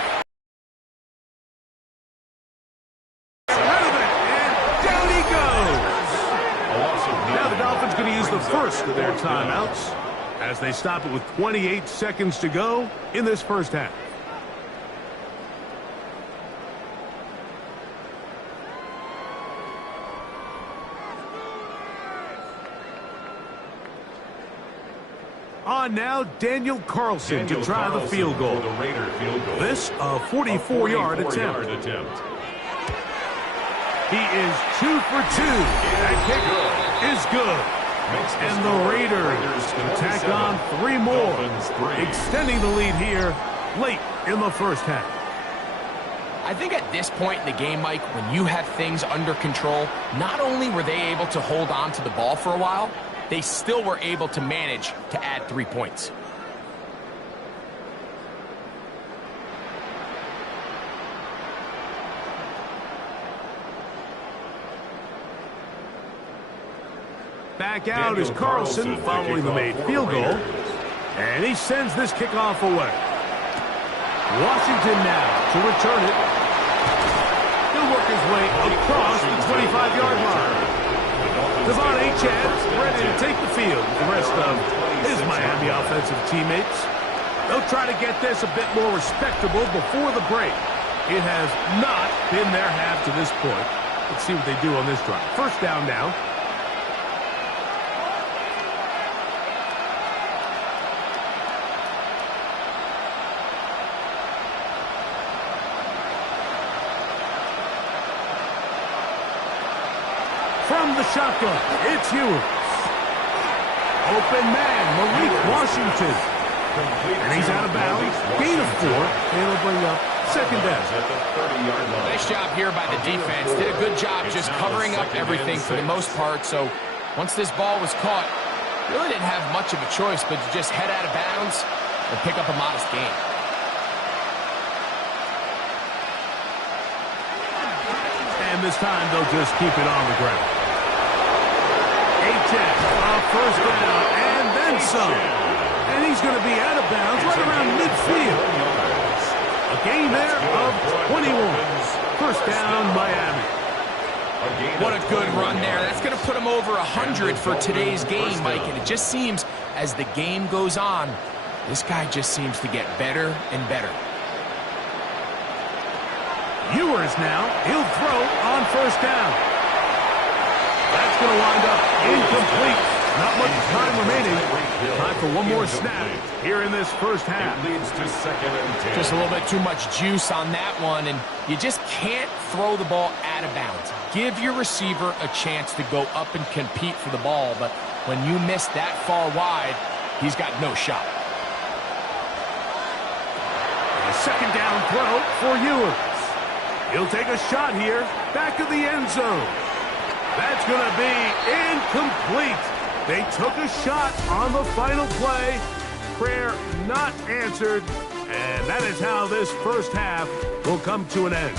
Relevant, and down he goes. Now the Dolphins going to use the first of their timeouts as they stop it with 28 seconds to go in this first half. On now, Daniel Carlson to try the field goal. This a 44-yard attempt. He is 2 for 2. That kick is good. And the Raiders tack on 3 more, extending the lead here late in the first half. I think at this point in the game, Mike, when you have things under control, not only were they able to hold on to the ball for a while, they still were able to manage to add 3 points. Back out is Carlson following the made field goal. And he sends this kickoff away. Washington now to return it. He'll work his way across the 25-yard line. Devon Achane ready to take the field with the rest of his Miami offensive teammates. They'll try to get this a bit more respectable before the break. It has not been their half to this point. Let's see what they do on this drive. First down now. From the shotgun, it's Ewers. Open man, Malik Washington. And he's out of bounds. Gain of 4. And it'll bring up second down. Nice job here by the defense. Did a good job just covering up everything for the most part. So once this ball was caught, really didn't have much of a choice but to just head out of bounds and pick up a modest gain. And this time they'll just keep it on the ground. A first down and then some. And he's going to be out of bounds right around midfield. A gain there of 21. First down, Miami. What a good run there. That's going to put him over 100 for today's game, Mike. And it just seems as the game goes on, this guy just seems to get better and better. Ewers now. He'll throw on first down. That's going to wind up incomplete. Not much time remaining. Time for one more snap here in this first half. It leads to 2nd and 10. Just a little bit too much juice on that one, and you just can't throw the ball out of bounds. Give your receiver a chance to go up and compete for the ball, but when you miss that far wide, he's got no shot. A second down throw for Ewers. He'll take a shot here, back of the end zone. That's going to be incomplete. They took a shot on the final play. Prayer not answered, and that is how this first half will come to an end.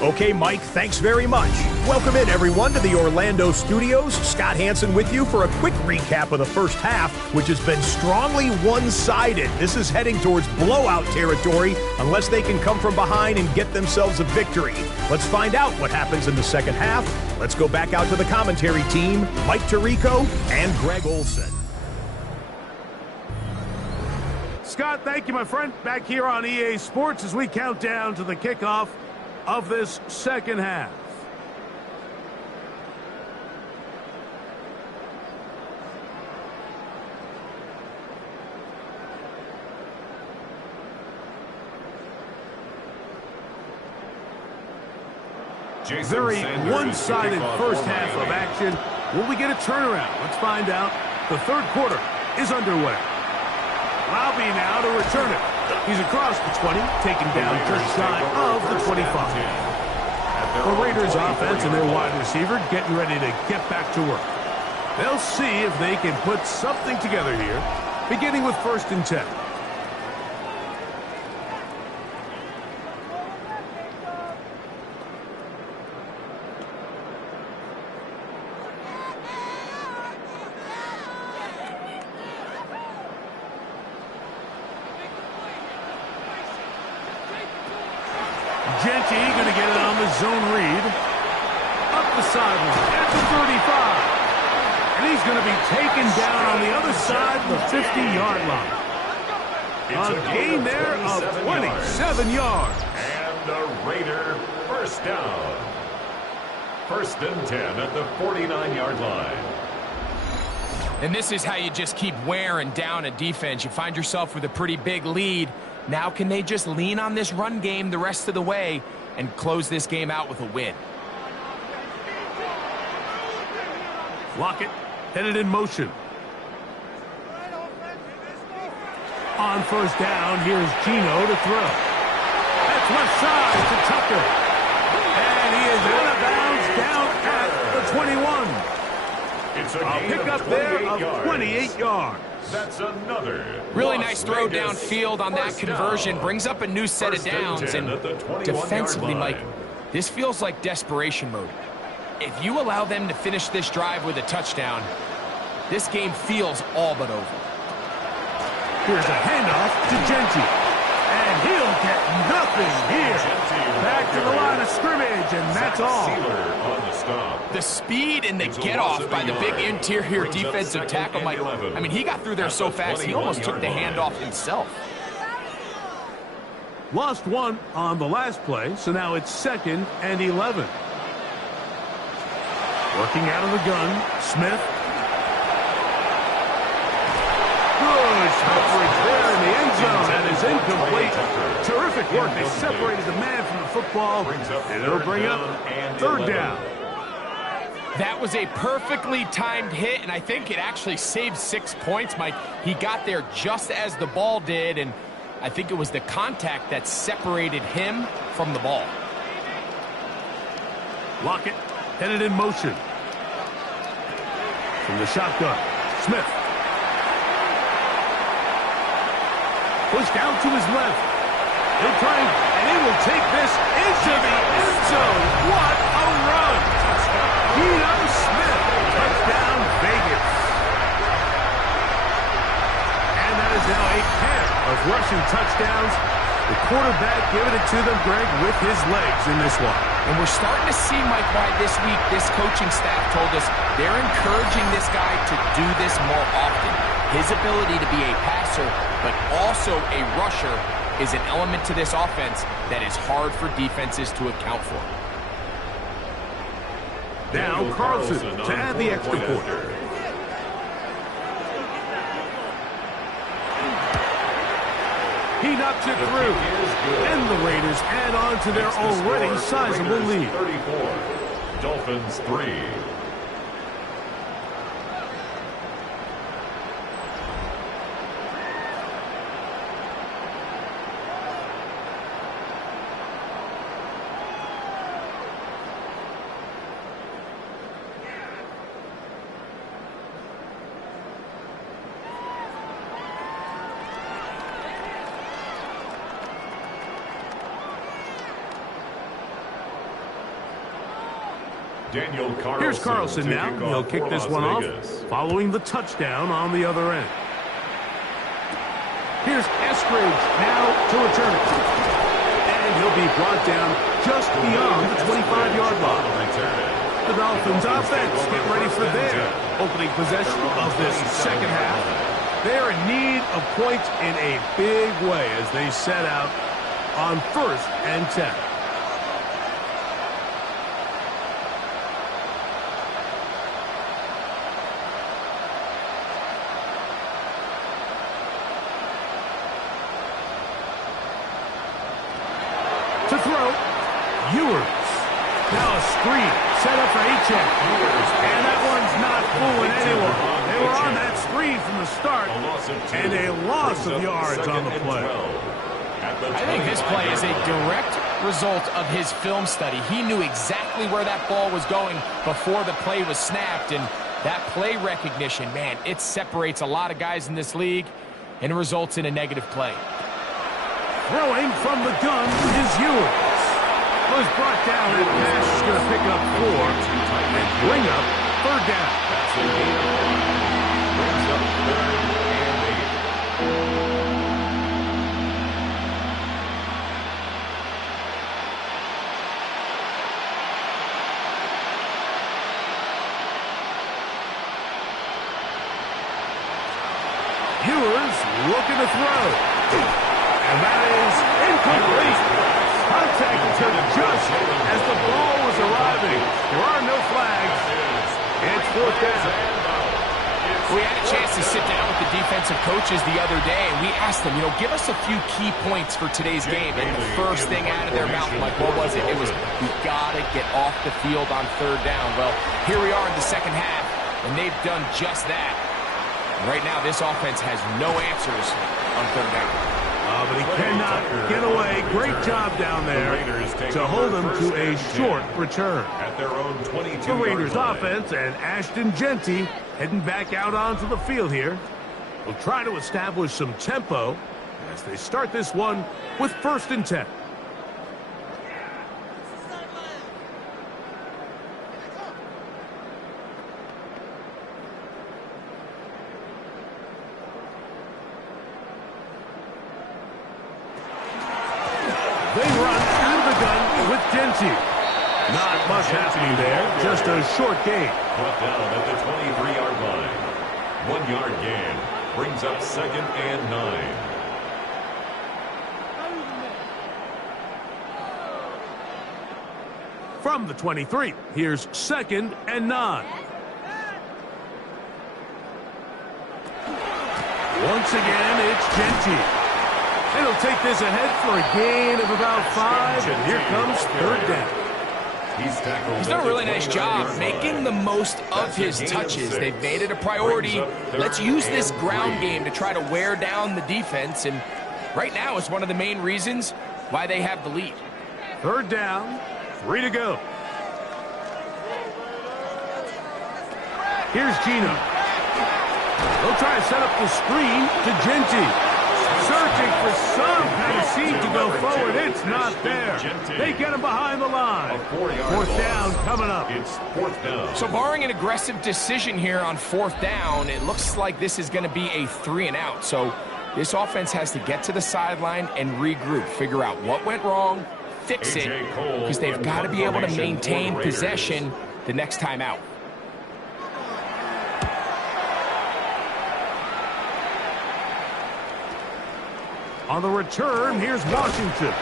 Okay, Mike, thanks very much. Welcome in, everyone, to the Orlando studios. Scott Hansen with you for a quick recap of the first half, which has been strongly one-sided. This is heading towards blowout territory unless they can come from behind and get themselves a victory. Let's find out what happens in the second half. Let's go back out to the commentary team, Mike Tirico and Greg Olson. Scott, thank you, my friend. Back here on EA Sports as we count down to the kickoff of this second half. Very one-sided first half of action. Will we get a turnaround? Let's find out. The third quarter is underway. Lobby now to return it. He's across the 20, taken down just shy of the 25. The Raiders offense and their wide receiver getting ready to get back to work. They'll see if they can put something together here, beginning with 1st and 10. Genty going to get it on the zone read. Up the sideline at the 35. And he's going to be taken down on the other side of the 50-yard line. A gain there of 27 yards. And a Raider first down. 1st and 10 at the 49-yard line. And this is how you just keep wearing down a defense. You find yourself with a pretty big lead. Now can they just lean on this run game the rest of the way and close this game out with a win? Lockett headed in motion. On 1st down, here's Gino to throw. That's left side to Tucker. And he is out of bounds down at the 21. It's a pick up there of 28 yards. That's another. Really nice throw downfield on that conversion. Brings up a new set of downs. And defensively, Mike, this feels like desperation mode. If you allow them to finish this drive with a touchdown, this game feels all but over. Here's a handoff to Genty. And he'll get nothing here. Back to the line of scrimmage, and that's all. The speed and the get-off by the big interior defensive tackle, Mike. I mean, he got through there so fast, he almost took the handoff himself. Lost one on the last play, so now it's 2nd and 11. Working out of the gun, Smith. Good coverage there in the end zone. That is incomplete. Terrific work. They separated the man from the football, and it'll bring up 3rd down. That was a perfectly timed hit, and I think it actually saved 6 points, Mike. He got there just as the ball did, and I think it was the contact that separated him from the ball. Lockett headed in motion. From the shotgun, Smith. Pushed down to his left. He'll try, and he will take this into the end zone. What a run! Geno Smith, touchdown Vegas. And that is now a pair of rushing touchdowns. The quarterback giving it to them, Greg, with his legs in this one. And we're starting to see, Mike, why this week this coaching staff told us they're encouraging this guy to do this more often. His ability to be a passer, but also a rusher, is an element to this offense that is hard for defenses to account for. Now Carlson to add the extra point. He knocks it through. And the Raiders add on to their already sizable lead. 34, Dolphins 3. Here's Carlson now. He'll kick this one off, following the touchdown on the other end. Here's Eskridge now to return it. And he'll be brought down just beyond the 25-yard line. The Dolphins offense get ready for their opening possession of this second half. They're in need of points in a big way as they set out on 1st and 10. To throw, Ewers. Now a screen set up for H.N. And that one's not fooling anyone. They were on that screen from the start, and a loss of yards on the play. I think this play is a direct result of his film study. He knew exactly where that ball was going before the play was snapped, and that play recognition, man, it separates a lot of guys in this league and results in a negative play. Throwing from the gun is Ewers. Was brought down, and pass is going to pick up 4 and bring up 3rd down. That's a gain of 1. Brings up 3rd and 8. Ewers looking to throw. And that is incomplete. Contact occurred just as the ball was arriving. There are no flags. It's 4th down. We had a chance to sit down with the defensive coaches the other day, and we asked them, give us a few key points for today's game. And the first thing out of their mouth, like, what was it? It was, we got to get off the field on 3rd down. Well, here we are in the second half, and they've done just that. Right now, this offense has no answers on 3rd down. But he cannot get away. Great job down there to hold him to a short return. At their own 22-yard The Raiders line. offense and Ashton Jeanty heading back out onto the field here. Will try to establish some tempo as they start this one with 1st and 10. They run out of the gun with Jeanty. Not much happening there, just a short gain. Brought down at the 23-yard line. 1-yard gain. Brings up 2nd and 9. From the 23, here's 2nd and 9. Once again, it's Jeanty. And he'll take this ahead for a gain of about 5, and here comes 3rd down. He's done a really nice job making the most of his touches. They've made it a priority. Let's use this ground game to try to wear down the defense, and right now it's one of the main reasons why they have the lead. 3rd down, 3 to go. Here's Gino. They'll try to set up the screen to Jeanty. Searching for some kind of seed to go forward. It's not there. They get him behind the line. 4th down coming up. It's 4th down. So barring an aggressive decision here on 4th down, it looks like this is going to be a 3 and out. So this offense has to get to the sideline and regroup, figure out what went wrong, fix it, because they've got to be able to maintain possession the next time out. On the return, here's Washington.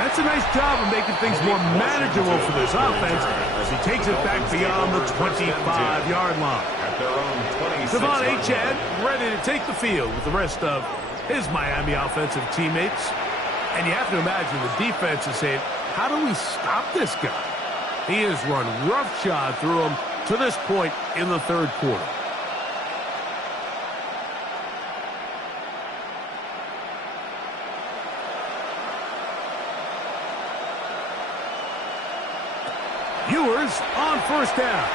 That's a nice job of making things more manageable for this offense as he takes it back beyond the 25-yard line. At their own 26. Devon Achane ready to take the field with the rest of his Miami offensive teammates. And you have to imagine the defense is saying, how do we stop this guy? He has run roughshod through him to this point in the third quarter. Ewers on first down.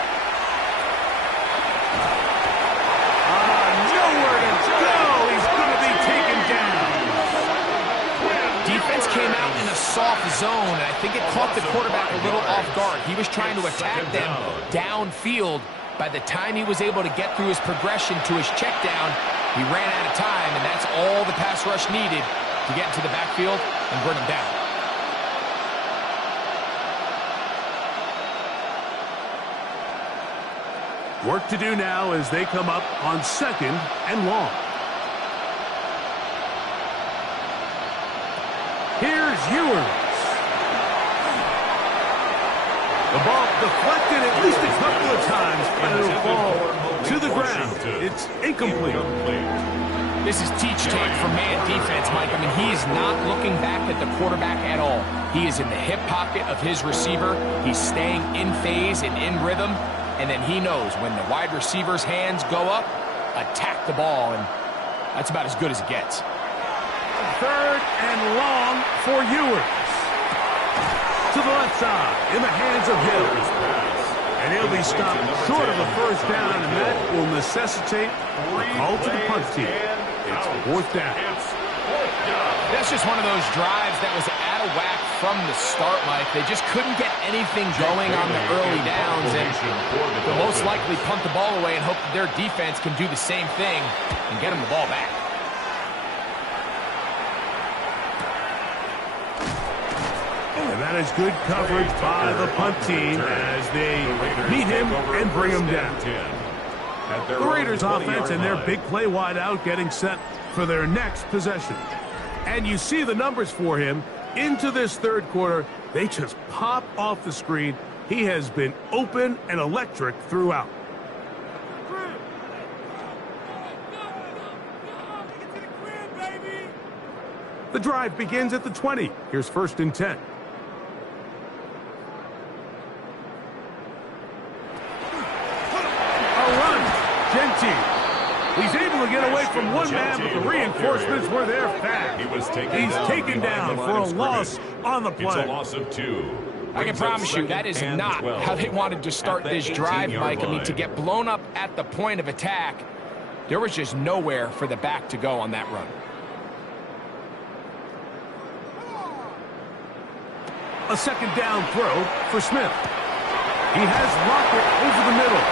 Nowhere to go. He's going to be taken down. Defense came out in a soft zone, and I think it caught the quarterback a little off guard. He was trying to attack them downfield. By the time he was able to get through his progression to his check down, he ran out of time, and that's all the pass rush needed to get into the backfield and bring him down. Work to do now as they come up on second and long. Here's Ewers. The ball deflected at least a couple of times, but it'll fall to the ground. It's incomplete. This is teach tape for man defense, Mike. I mean, he is not looking back at the quarterback at all. He is in the hip pocket of his receiver. He's staying in phase and in rhythm. And then he knows when the wide receiver's hands go up, attack the ball, and that's about as good as it gets. Third and long for Ewers. To the left side, in the hands of Hill. And he'll be stopped short of the first down, and that will necessitate a call to the punt team. It's fourth down. That's just one of those drives that was out of whack from the start, Mike. They just couldn't get anything going on the early downs, and they'll most likely punt the ball away and hope that their defense can do the same thing and get them the ball back. And that is good coverage by the punt team as they meet him and bring him down. The Raiders offense and their big play wide out getting set for their next possession. And you see the numbers for him into this third quarter. They just pop off the screen. He has been open and electric throughout. The drive begins at the 20. Here's first and 10. A run. Genty. He's able to get away from one man, but the reinforcements were there fast. He's taken down for a loss on the play. It's a loss of 2. I can promise you that is not how they wanted to start this drive, Mike. I mean, to get blown up at the point of attack, there was just nowhere for the back to go on that run. A second down throw for Smith. He has locked it over the middle.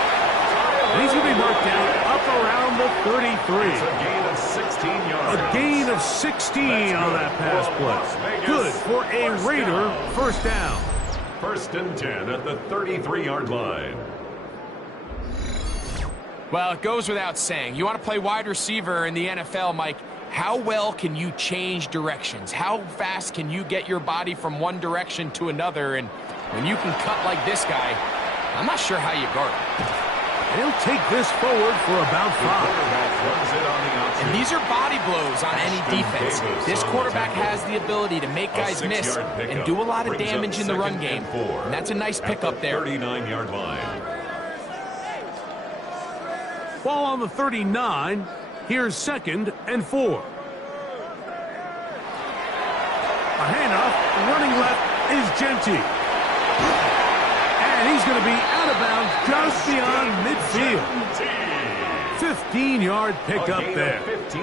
And he's going to be marked down up around the 33. It's a gain of 16 yards. A gain of 16 on that pass play. Good for a Raider first down. First and 10 at the 33-yard line. Well, it goes without saying. You want to play wide receiver in the NFL, Mike. How well can you change directions? How fast can you get your body from one direction to another? And when you can cut like this guy, I'm not sure how you guard him. He'll take this forward for about 5. And these are body blows on any defense. This quarterback has the ability to make guys miss and do a lot of damage in the run game. And that's a nice pickup there. 39-yard line. Ball on the 39. Here's second and 4. A handoff. Running left is Genty. And he's going to be out of bounds just beyond midfield. 15-yard pickup there.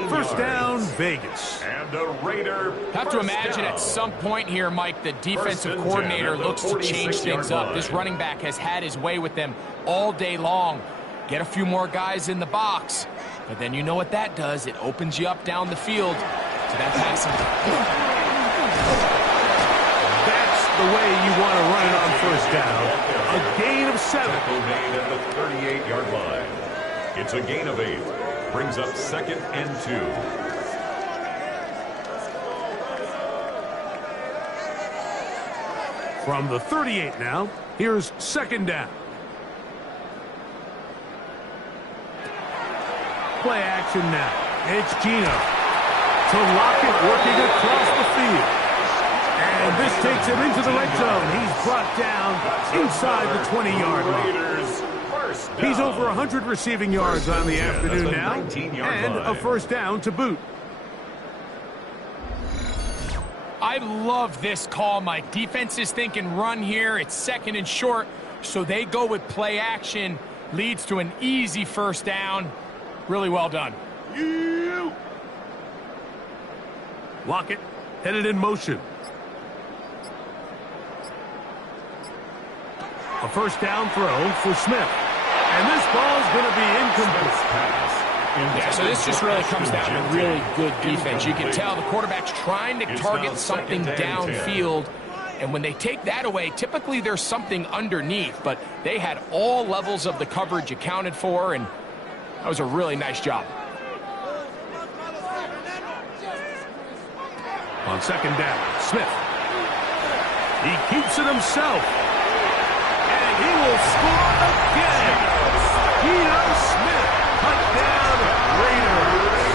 First down, Vegas. And a Raider. Have to imagine at some point here, Mike, the defensive coordinator looks to change things up. This running back has had his way with them all day long. Get a few more guys in the box. But then you know what that does. It opens you up down the field to that passing. That's the way you want to run it on first down. A gain of 7. Made at the 38-yard line. It's a gain of 8. Brings up second and 2. From the 38 now, here's second down. Play action now. It's Gino. to Lockett working across the field. And this takes him into the red zone. He's brought down inside the 20-yard line. He's over 100 receiving yards on the afternoon now, and a first down to boot. I love this call, Mike. Defense is thinking run here. It's second and short, so they go with play action. Leads to an easy first down. Really well done. Lockett headed in motion. A first down throw for Smith. And this ball is going to be incomplete. Yeah, so this just really comes down to really good defense. You can tell the quarterback's trying to target something downfield. And when they take that away, typically there's something underneath. But they had all levels of the coverage accounted for, and that was a really nice job. On second down, Smith. He keeps it himself. And he will score again. Geno Smith, touchdown, Raiders.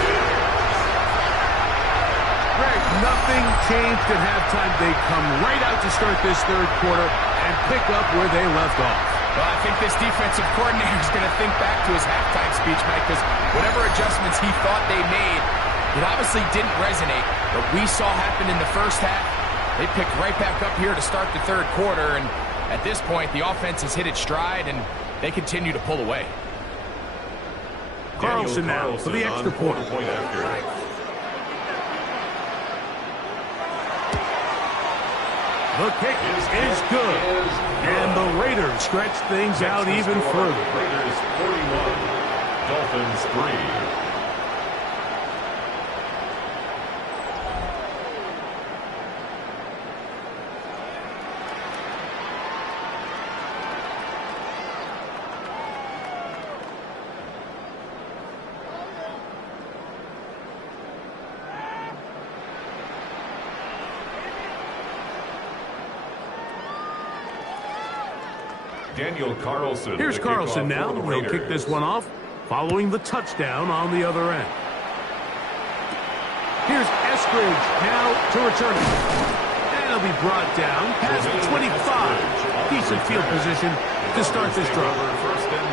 Greg, nothing changed at halftime. They come right out to start this third quarter and pick up where they left off. Well, I think this defensive coordinator is going to think back to his halftime speech, Mike, because whatever adjustments he thought they made, it obviously didn't resonate. What we saw happen in the first half, they picked right back up here to start the third quarter, and at this point, the offense has hit its stride, and they continue to pull away. Carlson now for the extra point. The kick is good. And the Raiders stretch things out even further. Raiders 41, Dolphins 3. Daniel Carlson. Here's Carlson now. He'll kick this one off following the touchdown on the other end. Here's Eskridge now to return it. And he'll be brought down past the 25. Decent field position to start this drive.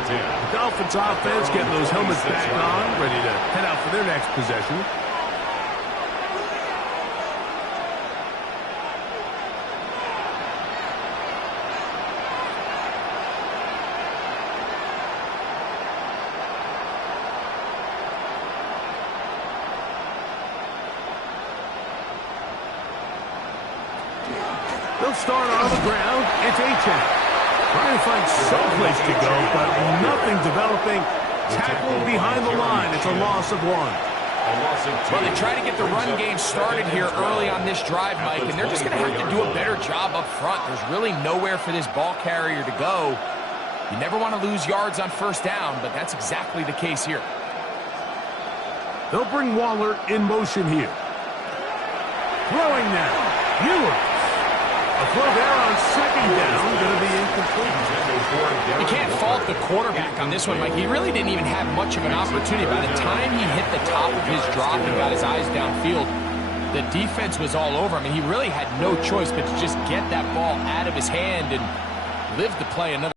The Dolphins offense getting those helmets back on, ready to head out for their next possession. They'll start on the ground. It's Achane. Trying to find someplace to go, but nothing developing. Tackle behind the line. It's a loss of one. Well, they try to get the run game started here early on this drive, Mike, and they're just going to have to do a better job up front. There's really nowhere for this ball carrier to go. You never want to lose yards on first down, but that's exactly the case here. They'll bring Waller in motion here. Throwing now. Ewers. A throw there on second down, going to be incomplete. You can't fault the quarterback on this one, Mike. He really didn't even have much of an opportunity. By the time he hit the top of his drop and got his eyes downfield, the defense was all over him. I mean, he really had no choice but to just get that ball out of his hand and live to play another.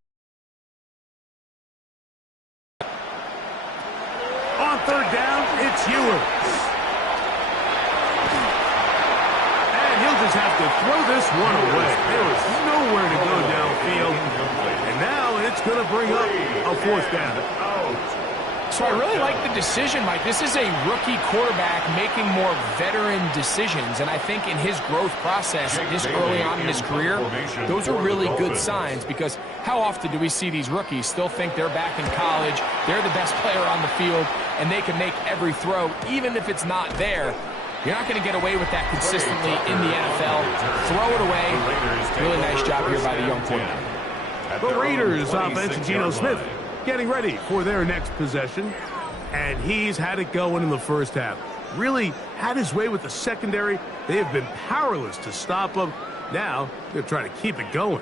On third down, it's Ewers. He'll just have to throw this one away. There was nowhere to go downfield. And now it's going to bring up a fourth down. So I really like the decision, Mike. This is a rookie quarterback making more veteran decisions. And I think in his growth process this early on in his career, those are really good signs, because how often do we see these rookies still think they're back in college, they're the best player on the field, and they can make every throw, even if it's not there. You're not going to get away with that consistently in the NFL. Throw it away. Really nice job here by the young quarterback. The Raiders offense, Geno Smith, getting ready for their next possession. And he's had it going in the first half. Really had his way with the secondary. They have been powerless to stop him. Now they're trying to keep it going.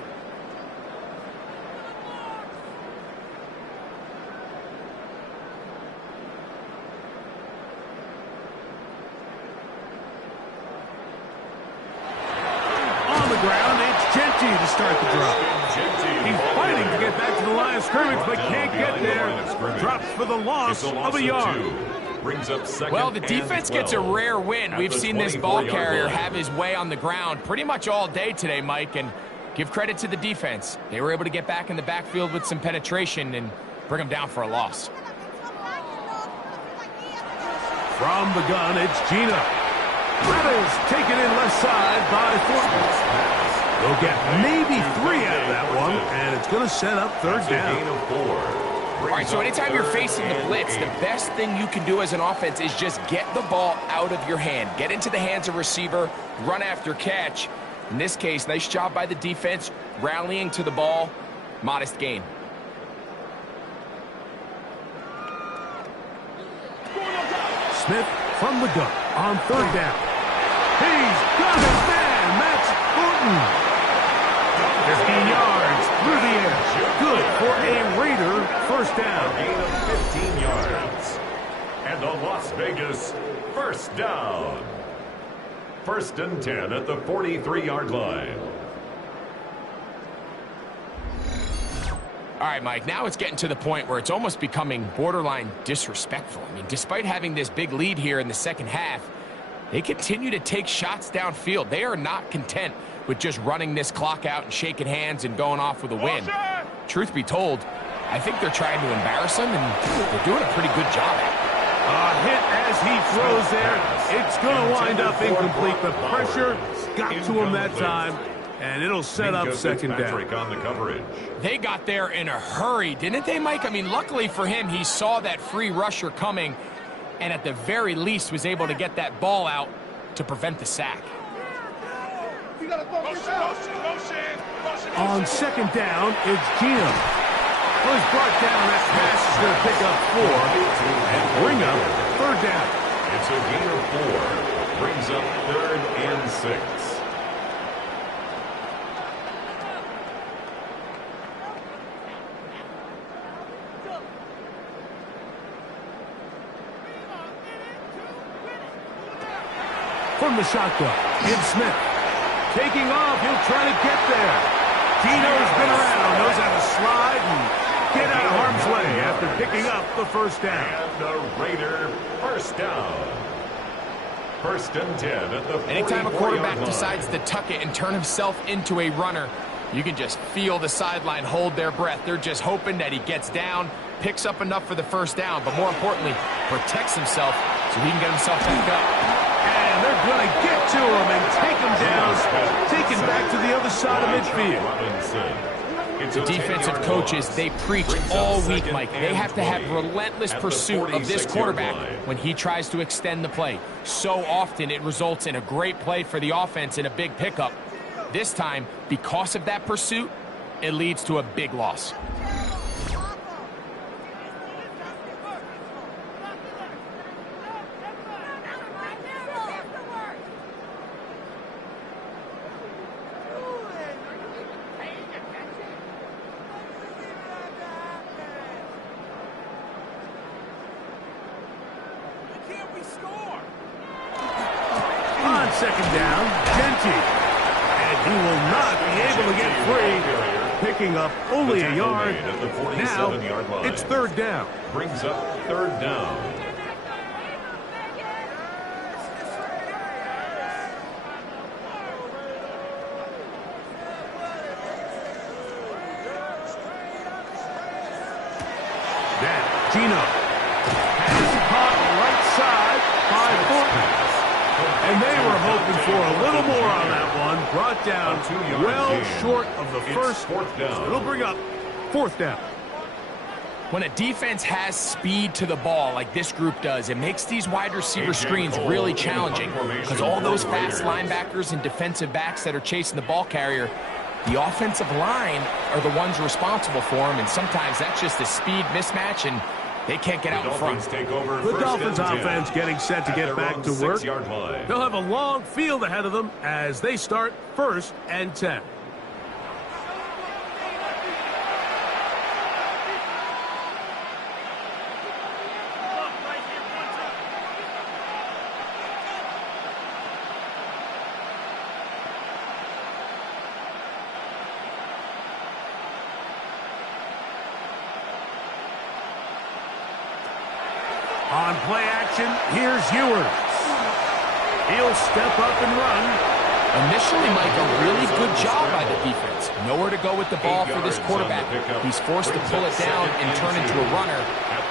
ground. It's Genty to start the drop. He's fighting to get back to the line of scrimmage, but can't get there. Drops for the loss of a yard. Well, the defense gets a rare win. We've seen this ball carrier have his way on the ground pretty much all day today, Mike, and give credit to the defense. They were able to get back in the backfield with some penetration and bring them down for a loss. From the gun, it's Gino. That is taken in left side by Thornton. They'll get maybe 3 out of that one, and it's going to set up third down. All right, so anytime you're facing the blitz, the best thing you can do as an offense is just get the ball out of your hand. Get into the hands of receiver, run after catch. In this case, nice job by the defense, rallying to the ball. Modest gain. Smith from the gun on third down. He's got his man. That's Thornton. 15 yards through the air. Good for a Raider first down. Gain of 15 yards. And a Las Vegas first down. 1st and 10 at the 43-yard line. All right, Mike, now it's getting to the point where it's almost becoming borderline disrespectful. I mean, despite having this big lead here in the second half, they continue to take shots downfield. They are not content with just running this clock out and shaking hands and going off with a win. Truth be told, I think they're trying to embarrass him, and they're doing a pretty good job at it. A hit as he throws there. It's going to wind up incomplete. The pressure got to him that time, and it'll set up second down. On the coverage. They got there in a hurry, didn't they, Mike? I mean, luckily for him, he saw that free rusher coming, and at the very least was able to get that ball out to prevent the sack. On second down, it's Gino. Well, he's brought down. That pass is going to pick up 4 and bring up third down. It's a gain of 4. Brings up 3rd and 6. From the shotgun, it's Smith. Taking off, he'll try to get there. Gino's been around, knows how to slide and get out of harm's way after picking up the first down. And the Raider first down. 1st and 10 at the 44-yard line. Anytime a quarterback decides to tuck it and turn himself into a runner, you can just feel the sideline hold their breath. They're just hoping that he gets down, picks up enough for the first down, but more importantly, protects himself so he can get himself back up. And they're going to get to him and take him down, take him back to the other side of midfield. The defensive coaches, they preach all week, Mike. They have to have relentless pursuit of this quarterback when he tries to extend the play. So often it results in a great play for the offense and a big pickup. This time, because of that pursuit, it leads to a big loss. Second down, Genty. And he will not be able to get free, picking up only a yard. Now, it's third down. Brings up third down. Now, Gino. Pass caught right side by Thornton. And they were hoping for a little more on that one. Brought down well short of the first. It'll bring up fourth down. When a defense has speed to the ball like this group does, it makes these wide receiver screens really challenging because all those fast linebackers and defensive backs that are chasing the ball carrier, the offensive line are the ones responsible for them, and sometimes that's just a speed mismatch, and they can't get out in front. The Dolphins offense getting set to get back to work. They'll have a long field ahead of them as they start 1st and 10. On play action, here's Ewers. He'll step up and run. Initially, Mike, a really good job by the defense. Nowhere to go with the ball for this quarterback. He's forced to pull it down and turn into a runner.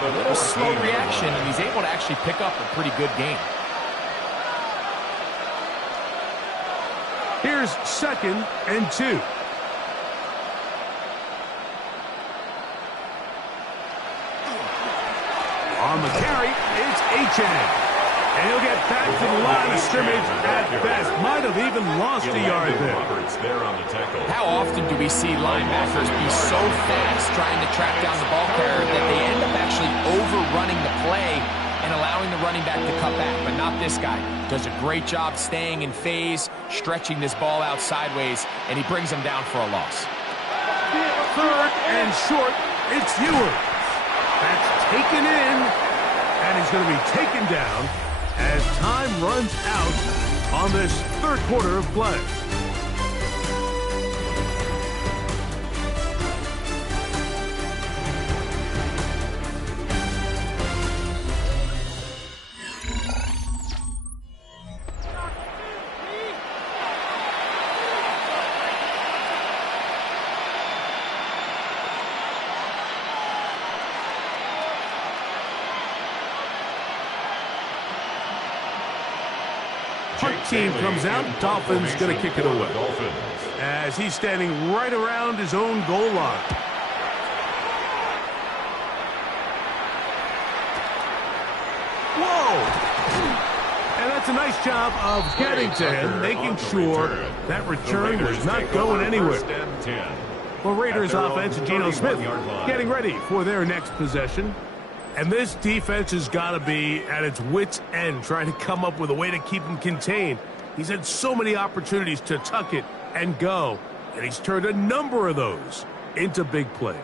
A little slow reaction, and he's able to actually pick up a pretty good game. Here's 2nd and 2. On the carry, it's Achane. And he'll get back to the line of scrimmage at best. Might have even lost a yard there. How often do we see linebackers be so fast trying to track down the ball carrier that they end up actually overrunning the play and allowing the running back to cut back? But not this guy. Does a great job staying in phase, stretching this ball out sideways, and he brings him down for a loss. 3rd and short, it's Ewers. That's taken in, and he's going to be taken down as time runs out on this 3rd quarter of play. Punt team comes out. Dolphins going to kick it away as he's standing right around his own goal line. Whoa! And that's a nice job of getting to him, making sure that return was not going anywhere. Well, Raiders offense and Geno Smith getting ready for their next possession. And this defense has got to be at its wits' end, trying to come up with a way to keep him contained. He's had so many opportunities to tuck it and go, and he's turned a number of those into big plays.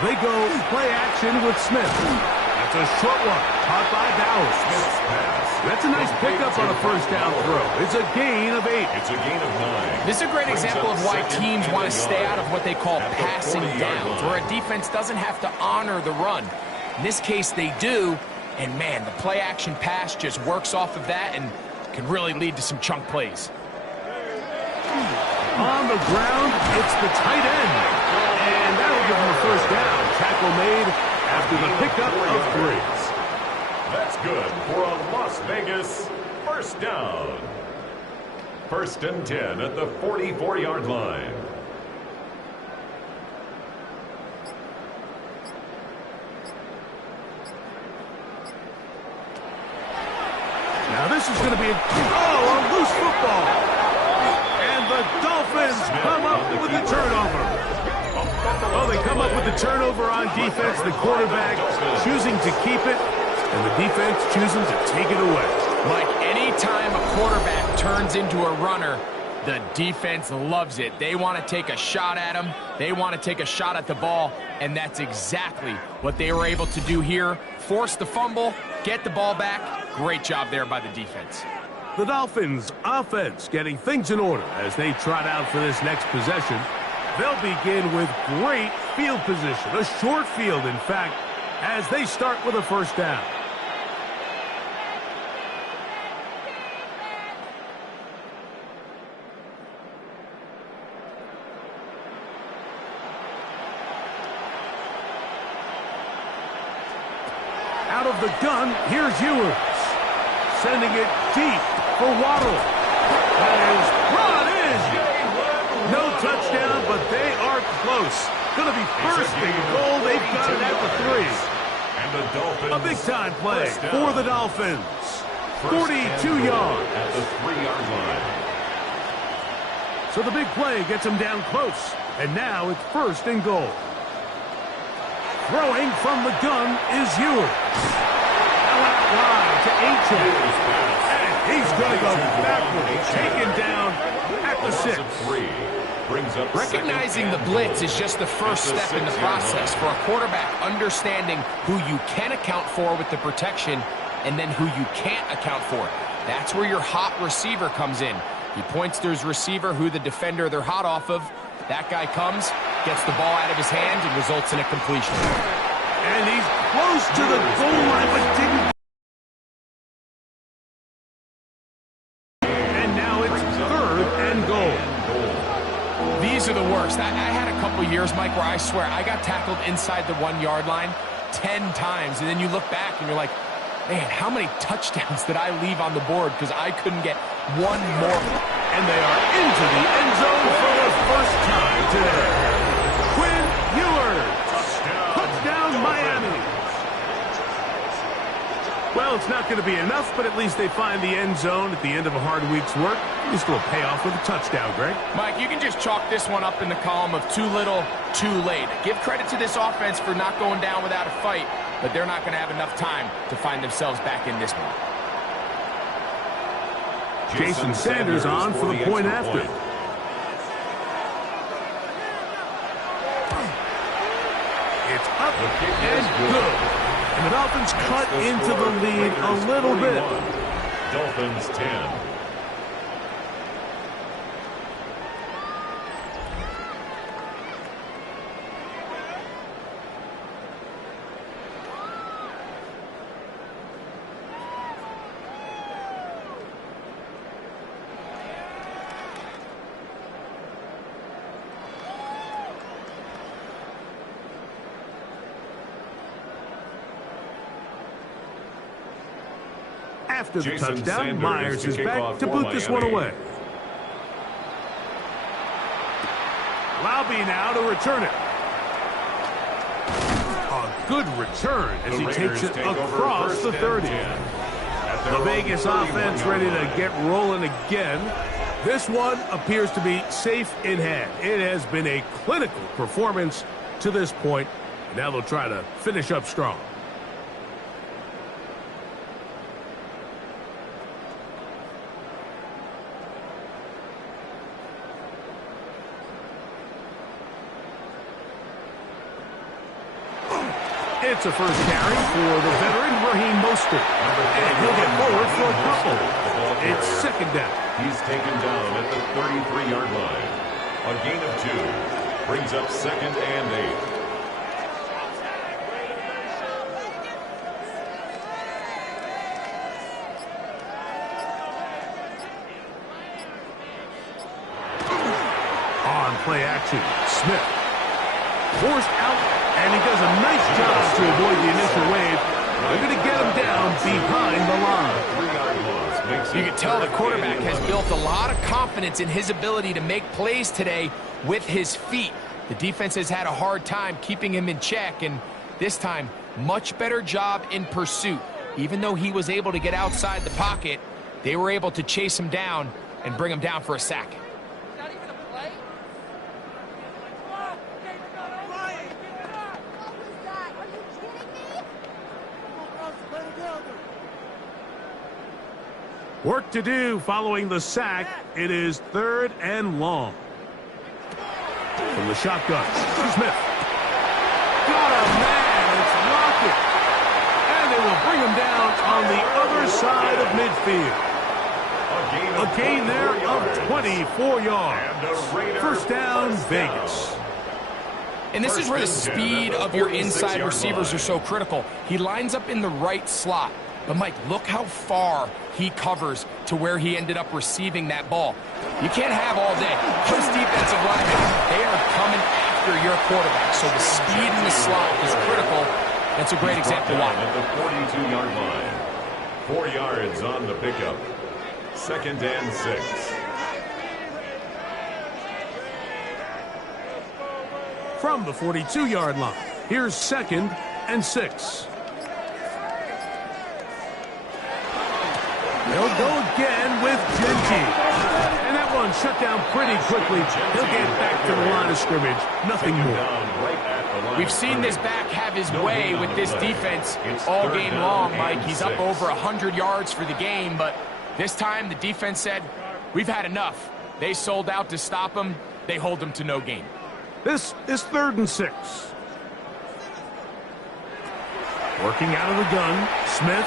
They go play action with Smith. That's a short one, caught by Bowers. That's a nice pickup on a 1st down throw. It's a gain of 8. It's a gain of 9. This is a great example of why teams want to stay out of what they call passing downs, where a defense doesn't have to honor the run. In this case, they do, and man, the play-action pass just works off of that and can really lead to some chunk plays. On the ground, it's the tight end, and that'll give him a 1st down. Tackle made after the pickup of 3. That's good for a Las Vegas 1st down. 1st and 10 at the 44-yard line. Now this is going to be a loose football. And the Dolphins come up with the turnover. Well, they come up with the turnover on defense. The quarterback choosing to keep it, and the defense choosing to take it away. Mike, anytime a quarterback turns into a runner, the defense loves it. They want to take a shot at him. They want to take a shot at the ball, and that's exactly what they were able to do here. Force the fumble, get the ball back. Great job there by the defense. The Dolphins offense getting things in order as they trot out for this next possession. They'll begin with great field position, a short field, in fact, as they start with a 1st down. Out of the gun, here's Ewers. Sending it deep for Waddle. That is brought in. No touchdown, but they are close. Going to be 1st and goal. They've got it at the 3. And the Dolphins. A big-time play for the Dolphins. 42 yards. At the 3-yard line. So the big play gets them down close. And now it's 1st and goal. Throwing from the gun is Ewers. Now out wide to Achane. And he's going to go backwards. Taken down at the 6. Recognizing the blitz is just the first step in the process for a quarterback understanding who you can account for with the protection and then who you can't account for. That's where your hot receiver comes in. He points to his receiver, who the defender they're hot off of. That guy comes, gets the ball out of his hands, and results in a completion. And he's close to the goal line, but didn't. And now it's 3rd and goal. These are the worst. I had a couple years, Mike, where I swear I got tackled inside the 1-yard line 10 times, and then you look back and you're like, man, how many touchdowns did I leave on the board because I couldn't get one more? And they are into the end zone for the first time today. Quinn Ewers. Touchdown, Miami. Well, it's not going to be enough, but at least they find the end zone at the end of a hard week's work. At least it'll pay off with a touchdown, Greg. Mike, you can just chalk this one up in the column of too little, too late. Give credit to this offense for not going down without a fight, but they're not going to have enough time to find themselves back in this one. Jason Sanders on for the point after. It's up and good. And the Dolphins cut into the lead a little bit. Dolphins 10. After the touchdown, Myers is back to boot this one away. Laube now to return it. A good return as he takes it across the 30. The Vegas offense ready to get rolling again. This one appears to be safe in hand. It has been a clinical performance to this point. Now they'll try to finish up strong. It's a first carry for the veteran, Raheem Mostert. And he'll get forward for a couple. It's 2nd down. He's taken down at the 33-yard line. A gain of 2. Brings up 2nd and 8. On play action, Smith. Forced out. And he does a nice job to avoid the initial wave. They're going to get him down behind the line. You can tell the quarterback has built a lot of confidence in his ability to make plays today with his feet. The defense has had a hard time keeping him in check, and this time, much better job in pursuit. Even though he was able to get outside the pocket, they were able to chase him down and bring him down for a sack. Work to do following the sack. It is 3rd and long. From the shotgun, Smith. Got a man. It's Lockett. And they will bring him down on the other side of midfield. A gain there of 24 yards. First down, Vegas. And this is where the speed of your inside receivers are so critical. He lines up in the right slot. But, Mike, look how far he covers to where he ended up receiving that ball. You can't have all day. Those defensive linemen, they are coming after your quarterback. So the speed in the slot is critical. That's a great example why. At the 42-yard line. 4 yards on the pickup. 2nd and 6. From the 42-yard line, here's 2nd and 6. They'll go again with Genty. And that one shut down pretty quickly. He'll get back to the line of scrimmage. Nothing more. We've seen this back have his way with this defense all game long, Mike. He's up over 100 yards for the game, but this time the defense said, we've had enough. They sold out to stop him. They hold him to no gain. This is 3rd and 6. Working out of the gun, Smith.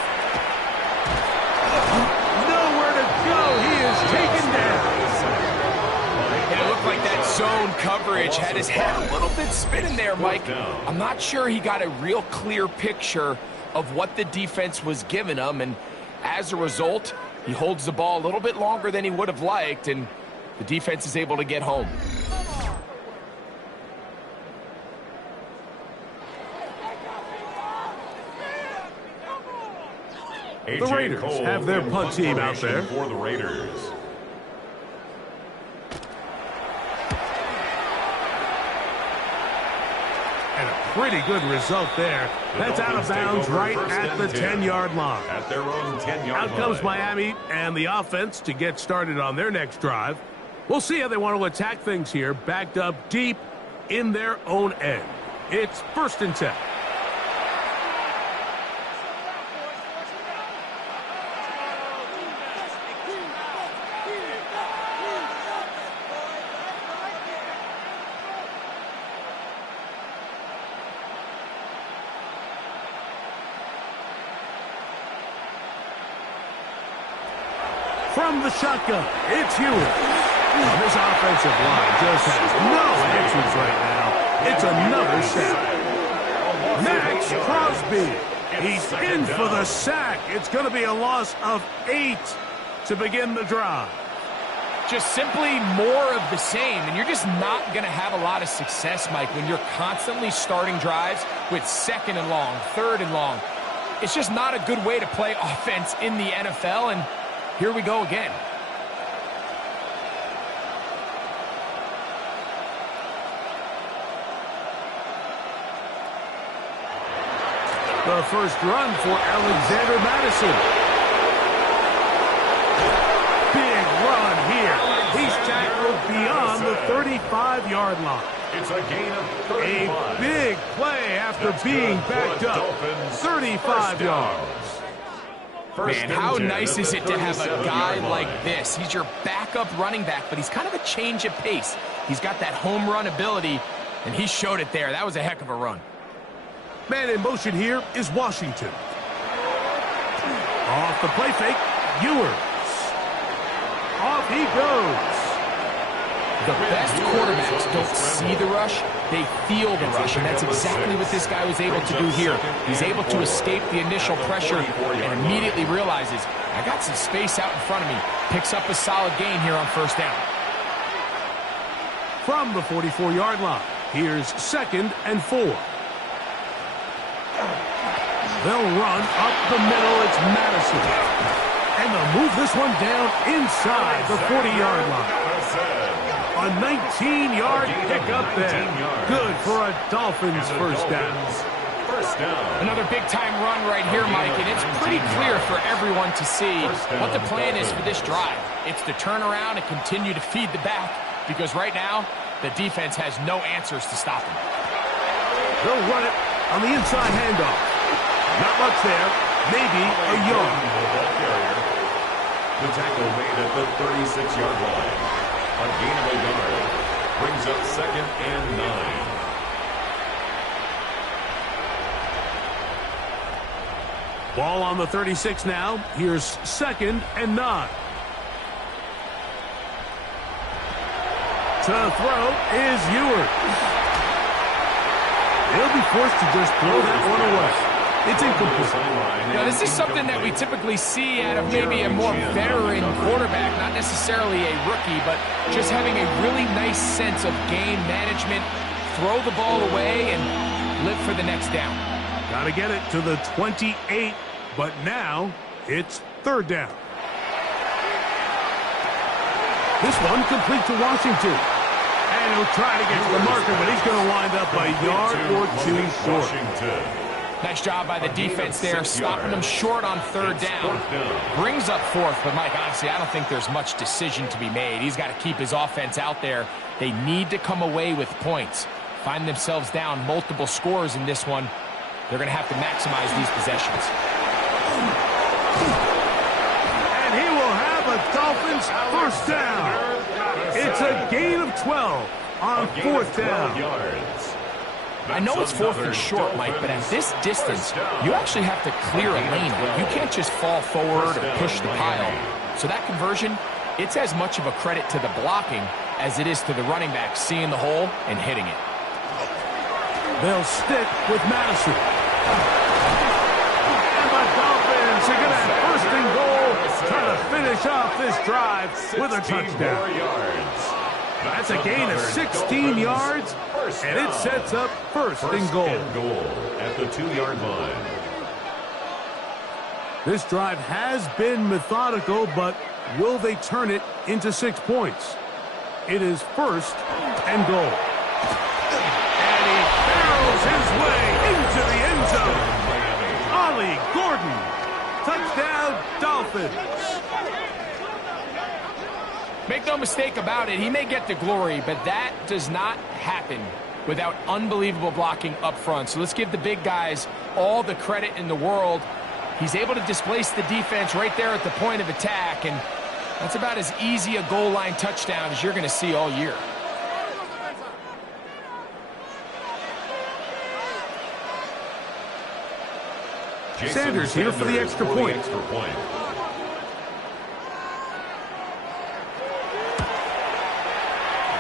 Nowhere to go. He is taken down. zone coverage. Had his head a little bit spinning there, Mike. I'm not sure he got a real clear picture of what the defense was giving him, and as a result, he holds the ball a little bit longer than he would have liked, and the defense is able to get home. The Raiders have their punt team out there. For the Raiders. And a pretty good result there. That's out of bounds right at the 10-yard line. At their own 10-yard line. Out comes Miami and the offense to get started on their next drive. We'll see how they want to attack things here, backed up deep in their own end. It's 1st and 10. From the shotgun, it's Hewitt. This offensive line just has no answers right now. It's another sack. Max Crosby. He's in for the sack. It's going to be a loss of 8 to begin the drive. Just simply more of the same, and you're just not going to have a lot of success, Mike, when you're constantly starting drives with 2nd and long, 3rd and long. It's just not a good way to play offense in the NFL, and here we go again. The first run for Alexander Madison. Big run here. He's tackled beyond the 35-yard line. It's a gain of 35. A big play after being backed up. 35 yards. Man, how nice is it to have a guy like this? He's your backup running back, but he's kind of a change of pace. He's got that home run ability, and he showed it there. That was a heck of a run. Man in motion here is Washington. Off the play fake, Ewers. Off he goes. The best quarterbacks don't see the rush, they feel the rush, and that's exactly what this guy was able to do here. He's able to escape the initial pressure and immediately realizes, I got some space out in front of me. Picks up a solid gain here on 1st down. From the 44-yard line, here's 2nd and 4. They'll run up the middle. It's Madison. And they'll move this one down inside the 40-yard line. A 19-yard pickup there. Good for a Dolphins first down. Another big-time run right here, Mike, and it's pretty clear for everyone to see what the plan is for this drive. It's to turn around and continue to feed the back, because right now, the defense has no answers to stop them. They'll run it on the inside handoff. Not much there. Maybe a yard. The tackle made at the 36-yard line. A gain of a yard. Brings up 2nd and 9. Ball on the 36 now. Here's 2nd and 9. To throw is Ewers. He'll be forced to just throw that one away. It's incomplete. Now, this is something that we typically see out of maybe a more veteran quarterback, not necessarily a rookie, but just having a really nice sense of game management, throw the ball away, and live for the next down. Got to get it to the 28, but now it's 3rd down. This one complete to Washington. And he'll try to get to the marker, but he's going to wind up a yard or 2 short. Nice job by the defense there, stopping them short on 3rd down. Brings up 4th, but Mike, honestly, I don't think there's much decision to be made. He's got to keep his offense out there. They need to come away with points. Find themselves down multiple scores in this one. They're going to have to maximize these possessions. And he will have a Dolphins first down. It's a gain of 12 on 4th down. I know it's 4th and short, Mike, but at this distance, you actually have to clear a lane. You can't just fall forward or push the pile. So that conversion, It's as much of a credit to the blocking as it is to the running back seeing the hole and hitting it. They'll stick with Madison. And the Dolphins are going to have first and goal, trying to finish off this drive with a touchdown. That's a gain of 16 yards, and it sets up first and goal at the 2-yard line. This drive has been methodical, but will they turn it into 6 points? It is first and goal. And he barrels his way into the end zone. Ollie Gordon. Touchdown, Dolphins. Make no mistake about it, he may get the glory, but that does not happen without unbelievable blocking up front. So let's give the big guys all the credit in the world. He's able to displace the defense right there at the point of attack, and that's about as easy a goal line touchdown as you're going to see all year. Sanders here for the extra point.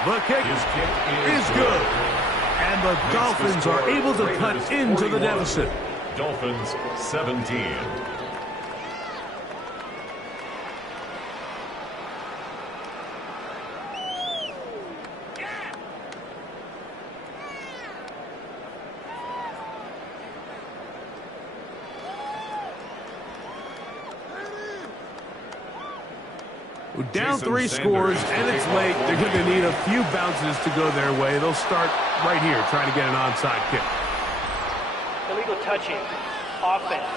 The kick is good. And the Dolphins are able to cut into the deficit. Dolphins 17. Down 3 scores, and it's late. They're going to need a few bounces to go their way. They'll start right here, trying to get an onside kick. Illegal touching. Offense.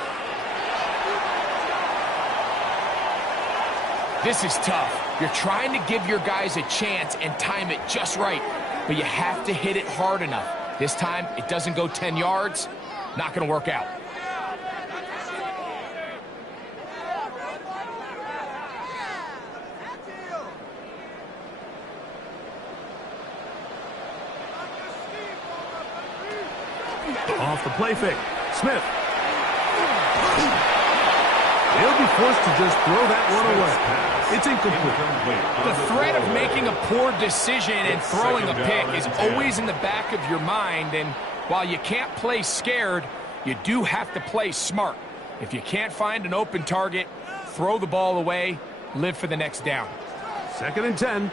This is tough. You're trying to give your guys a chance and time it just right, but you have to hit it hard enough. This time, it doesn't go 10 yards. Not going to work out. Off the play fake. Smith. He'll be forced to just throw that one away. It's incomplete. The threat of making a poor decision and throwing a pick is always in the back of your mind, and while you can't play scared, you do have to play smart. If you can't find an open target, throw the ball away, live for the next down. 2nd and 10.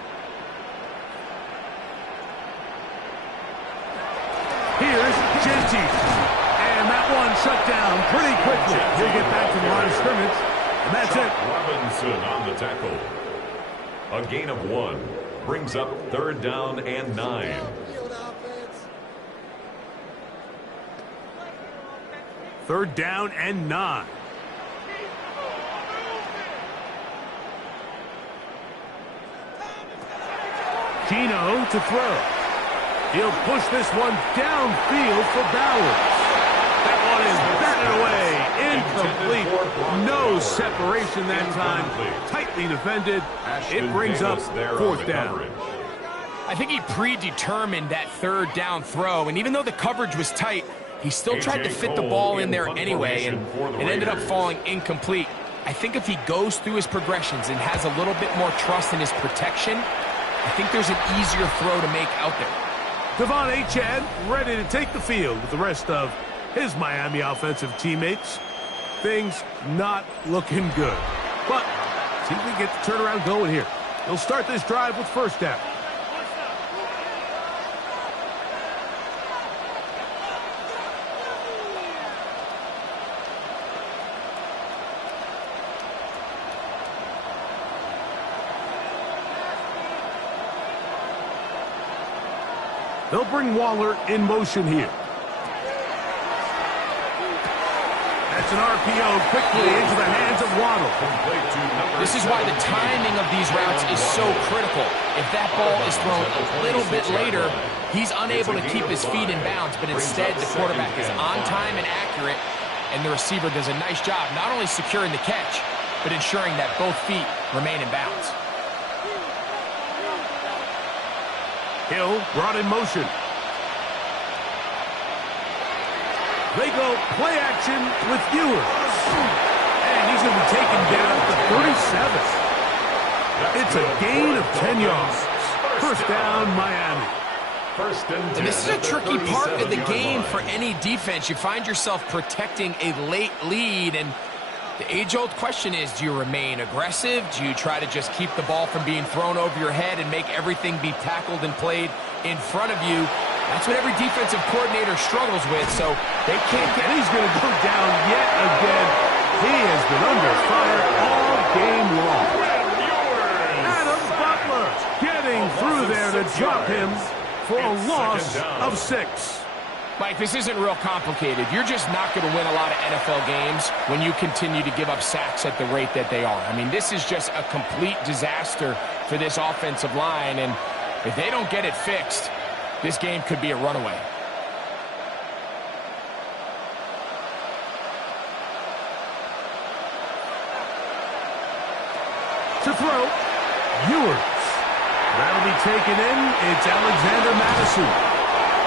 Here's Genty. And that one shut down pretty quickly. He'll get back to the line of scrimmage, and that's it. Robinson on the tackle. A gain of 1 brings up 3rd down and 9. Third down and 9. Gino to throw. He'll push this one downfield for Bowers. That one is batted away. Incomplete. No separation that time. Tightly defended. It brings up 4th down. I think he predetermined that 3rd down throw, and even though the coverage was tight, he still tried to fit the ball in there anyway, and it ended up falling incomplete. I think if he goes through his progressions and has a little bit more trust in his protection, I think there's an easier throw to make out there. Devon Achane ready to take the field with the rest of his Miami offensive teammates. Things not looking good. But see if we can get the turnaround going here. They'll start this drive with 1st down. They'll bring Waller in motion here. That's an RPO quickly into the hands of Waddle. This is why the timing of these routes is so critical. If that ball is thrown a little bit later, he's unable to keep his feet in bounds, but instead the quarterback is on time and accurate, and the receiver does a nice job not only securing the catch, but ensuring that both feet remain in bounds. Hill brought in motion. They go play action with Ewers. And he's going to be taken down at the 37. It's a gain of 10 yards. First down, Miami. And this is a tricky part of the game for any defense. You find yourself protecting a late lead, and the age-old question is, do you remain aggressive? Do you try to just keep the ball from being thrown over your head and make everything be tackled and played in front of you? That's what every defensive coordinator struggles with, so they can't get... And he's going to go down yet again. He has been under fire all game long. Adam Butler getting through there to drop him for a loss of 6. Mike, this isn't real complicated. You're just not going to win a lot of NFL games when you continue to give up sacks at the rate that they are. I mean, this is just a complete disaster for this offensive line, and if they don't get it fixed, this game could be a runaway. To throw, Ewers. That'll be taken in. It's Alexander Madison.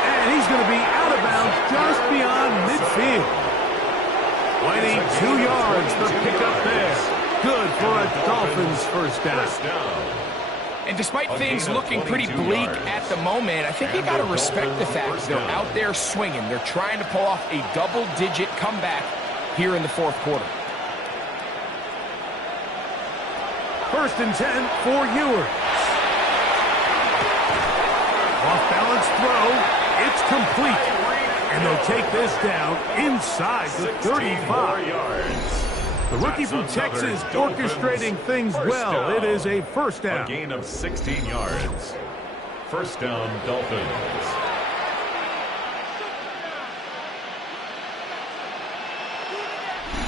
And he's going to be out of bounds just beyond midfield. 22 yards for pickup there. Good for a Dolphins first down. And despite things looking pretty bleak at the moment, I think you got to respect the fact they're out there swinging. They're trying to pull off a double-digit comeback here in the fourth quarter. First and 10 for Ewers. Off-balance throw. It's complete. And they'll take this down inside the 35. The rookie from Texas orchestrating things well. It is a first down. A gain of 16 yards. First down, Dolphins.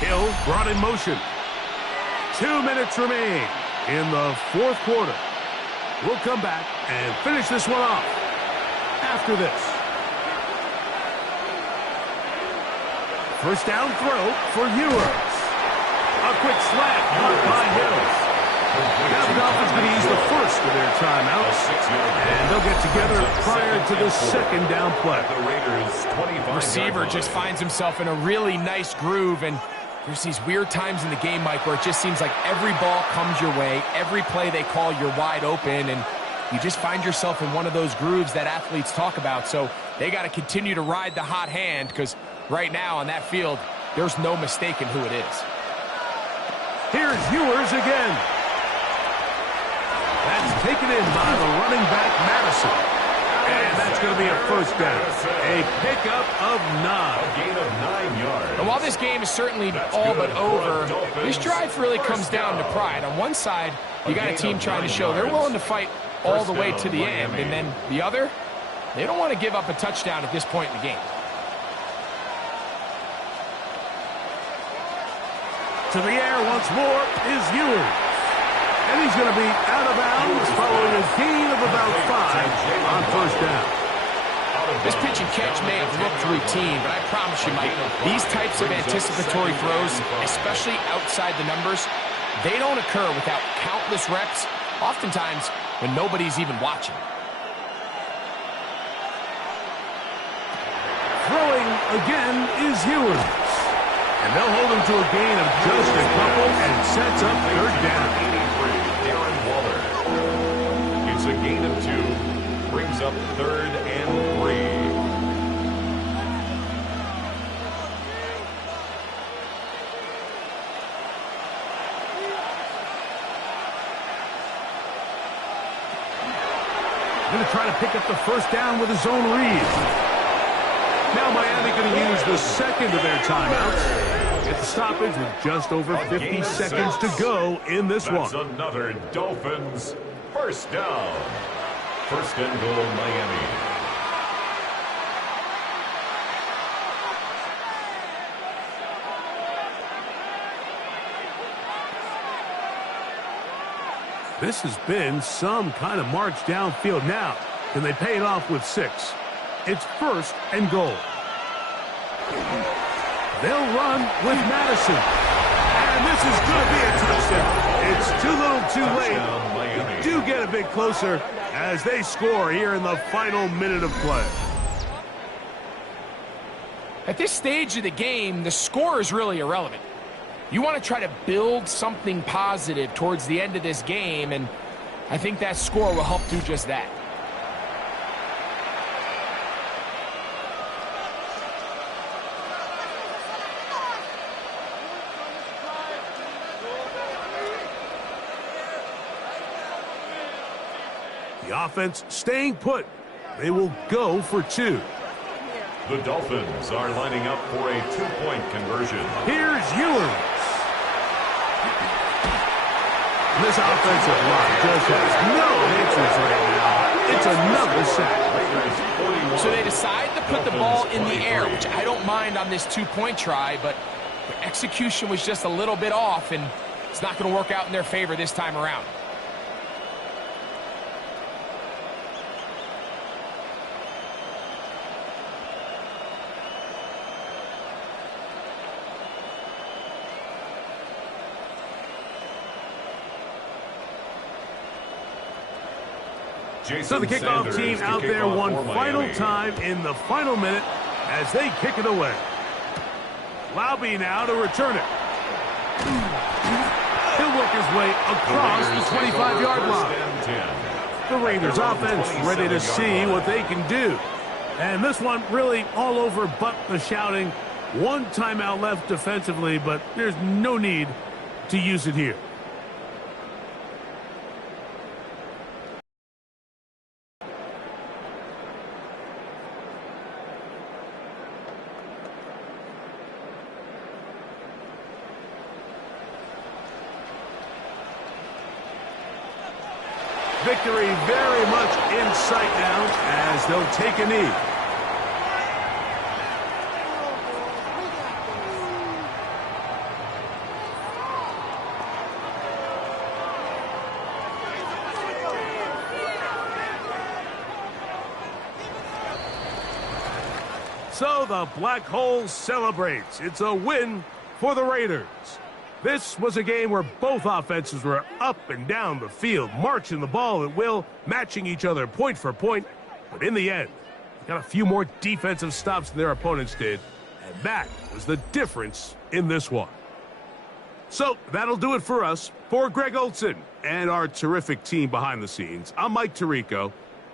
Hill brought in motion. 2 minutes remain in the fourth quarter. We'll come back and finish this one off after this. First down throw for Ewers. A quick slant caught by Hill. Now the Dolphins going to use the first of their timeouts, and they'll get together prior to the second down play. The Raiders' 25 receiver just finds himself in a really nice groove, and there's these weird times in the game, Mike, where it just seems like every ball comes your way, every play they call, you're wide open, and you just find yourself in one of those grooves that athletes talk about. So they got to continue to ride the hot hand, because right now on that field, there's no mistaking who it is. Here's Ewers again. That's taken in by the running back, Madison. And that's going to be a first down. A pickup of 9. A gain of 9 yards. And while this game is certainly all but over, this drive really comes down to pride. On one side, you got a team trying to show they're willing to fight all the way to the end. And then the other, they don't want to give up a touchdown at this point in the game. To the air once more is Ewers. And he's going to be out of bounds following a gain of about 5 on first down. This pitch and catch may have looked routine, but I promise you, Mike, these types of anticipatory throws, especially outside the numbers, they don't occur without countless reps, oftentimes when nobody's even watching. Throwing again is Ewers. And they'll hold him to a gain of just a couple and sets up third down. It's a gain of 2. Brings up 3rd and 3. Going to try to pick up the first down with his own read. Now Miami going to use the second of their timeouts. Get the stoppage with just over 50 seconds to go in this one. That's another Dolphins first down. First and goal, Miami. This has been some kind of march downfield. Now, can they pay it off with 6? It's first and goal. They'll run with Madison. And this is going to be a touchdown. It's too little too late. They do get a bit closer as they score here in the final minute of play. At this stage of the game, the score is really irrelevant. You want to try to build something positive towards the end of this game, and I think that score will help do just that. The offense staying put. They will go for 2. The Dolphins are lining up for a 2-point conversion. Here's Ewers. This offensive line just has no answers right now. It's another sack. So they decide to put the ball in the air, which I don't mind on this 2-point try, but their execution was just a little bit off, and it's not going to work out in their favor this time around. So the kickoff team out there one final time in the final minute as they kick it away. Laube now to return it. He'll work his way across the 25-yard line. The Raiders offense ready to see what they can do. And this one really all over but the shouting. One timeout left defensively, but there's no need to use it here. Victory very much in sight now as they'll take a knee. So the Black Hole celebrates. It's a win for the Raiders. This was a game where both offenses were up and down the field, marching the ball at will, matching each other point for point. But in the end, they got a few more defensive stops than their opponents did, and that was the difference in this one. So that'll do it for us. For Greg Olson and our terrific team behind the scenes, I'm Mike Tirico.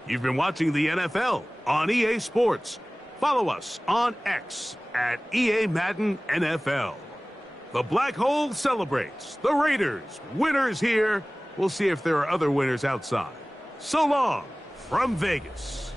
You've been watching the NFL on EA Sports. Follow us on X at EA Madden NFL. The Black Hole celebrates. The Raiders, winners here. We'll see if there are other winners outside. So long from Vegas.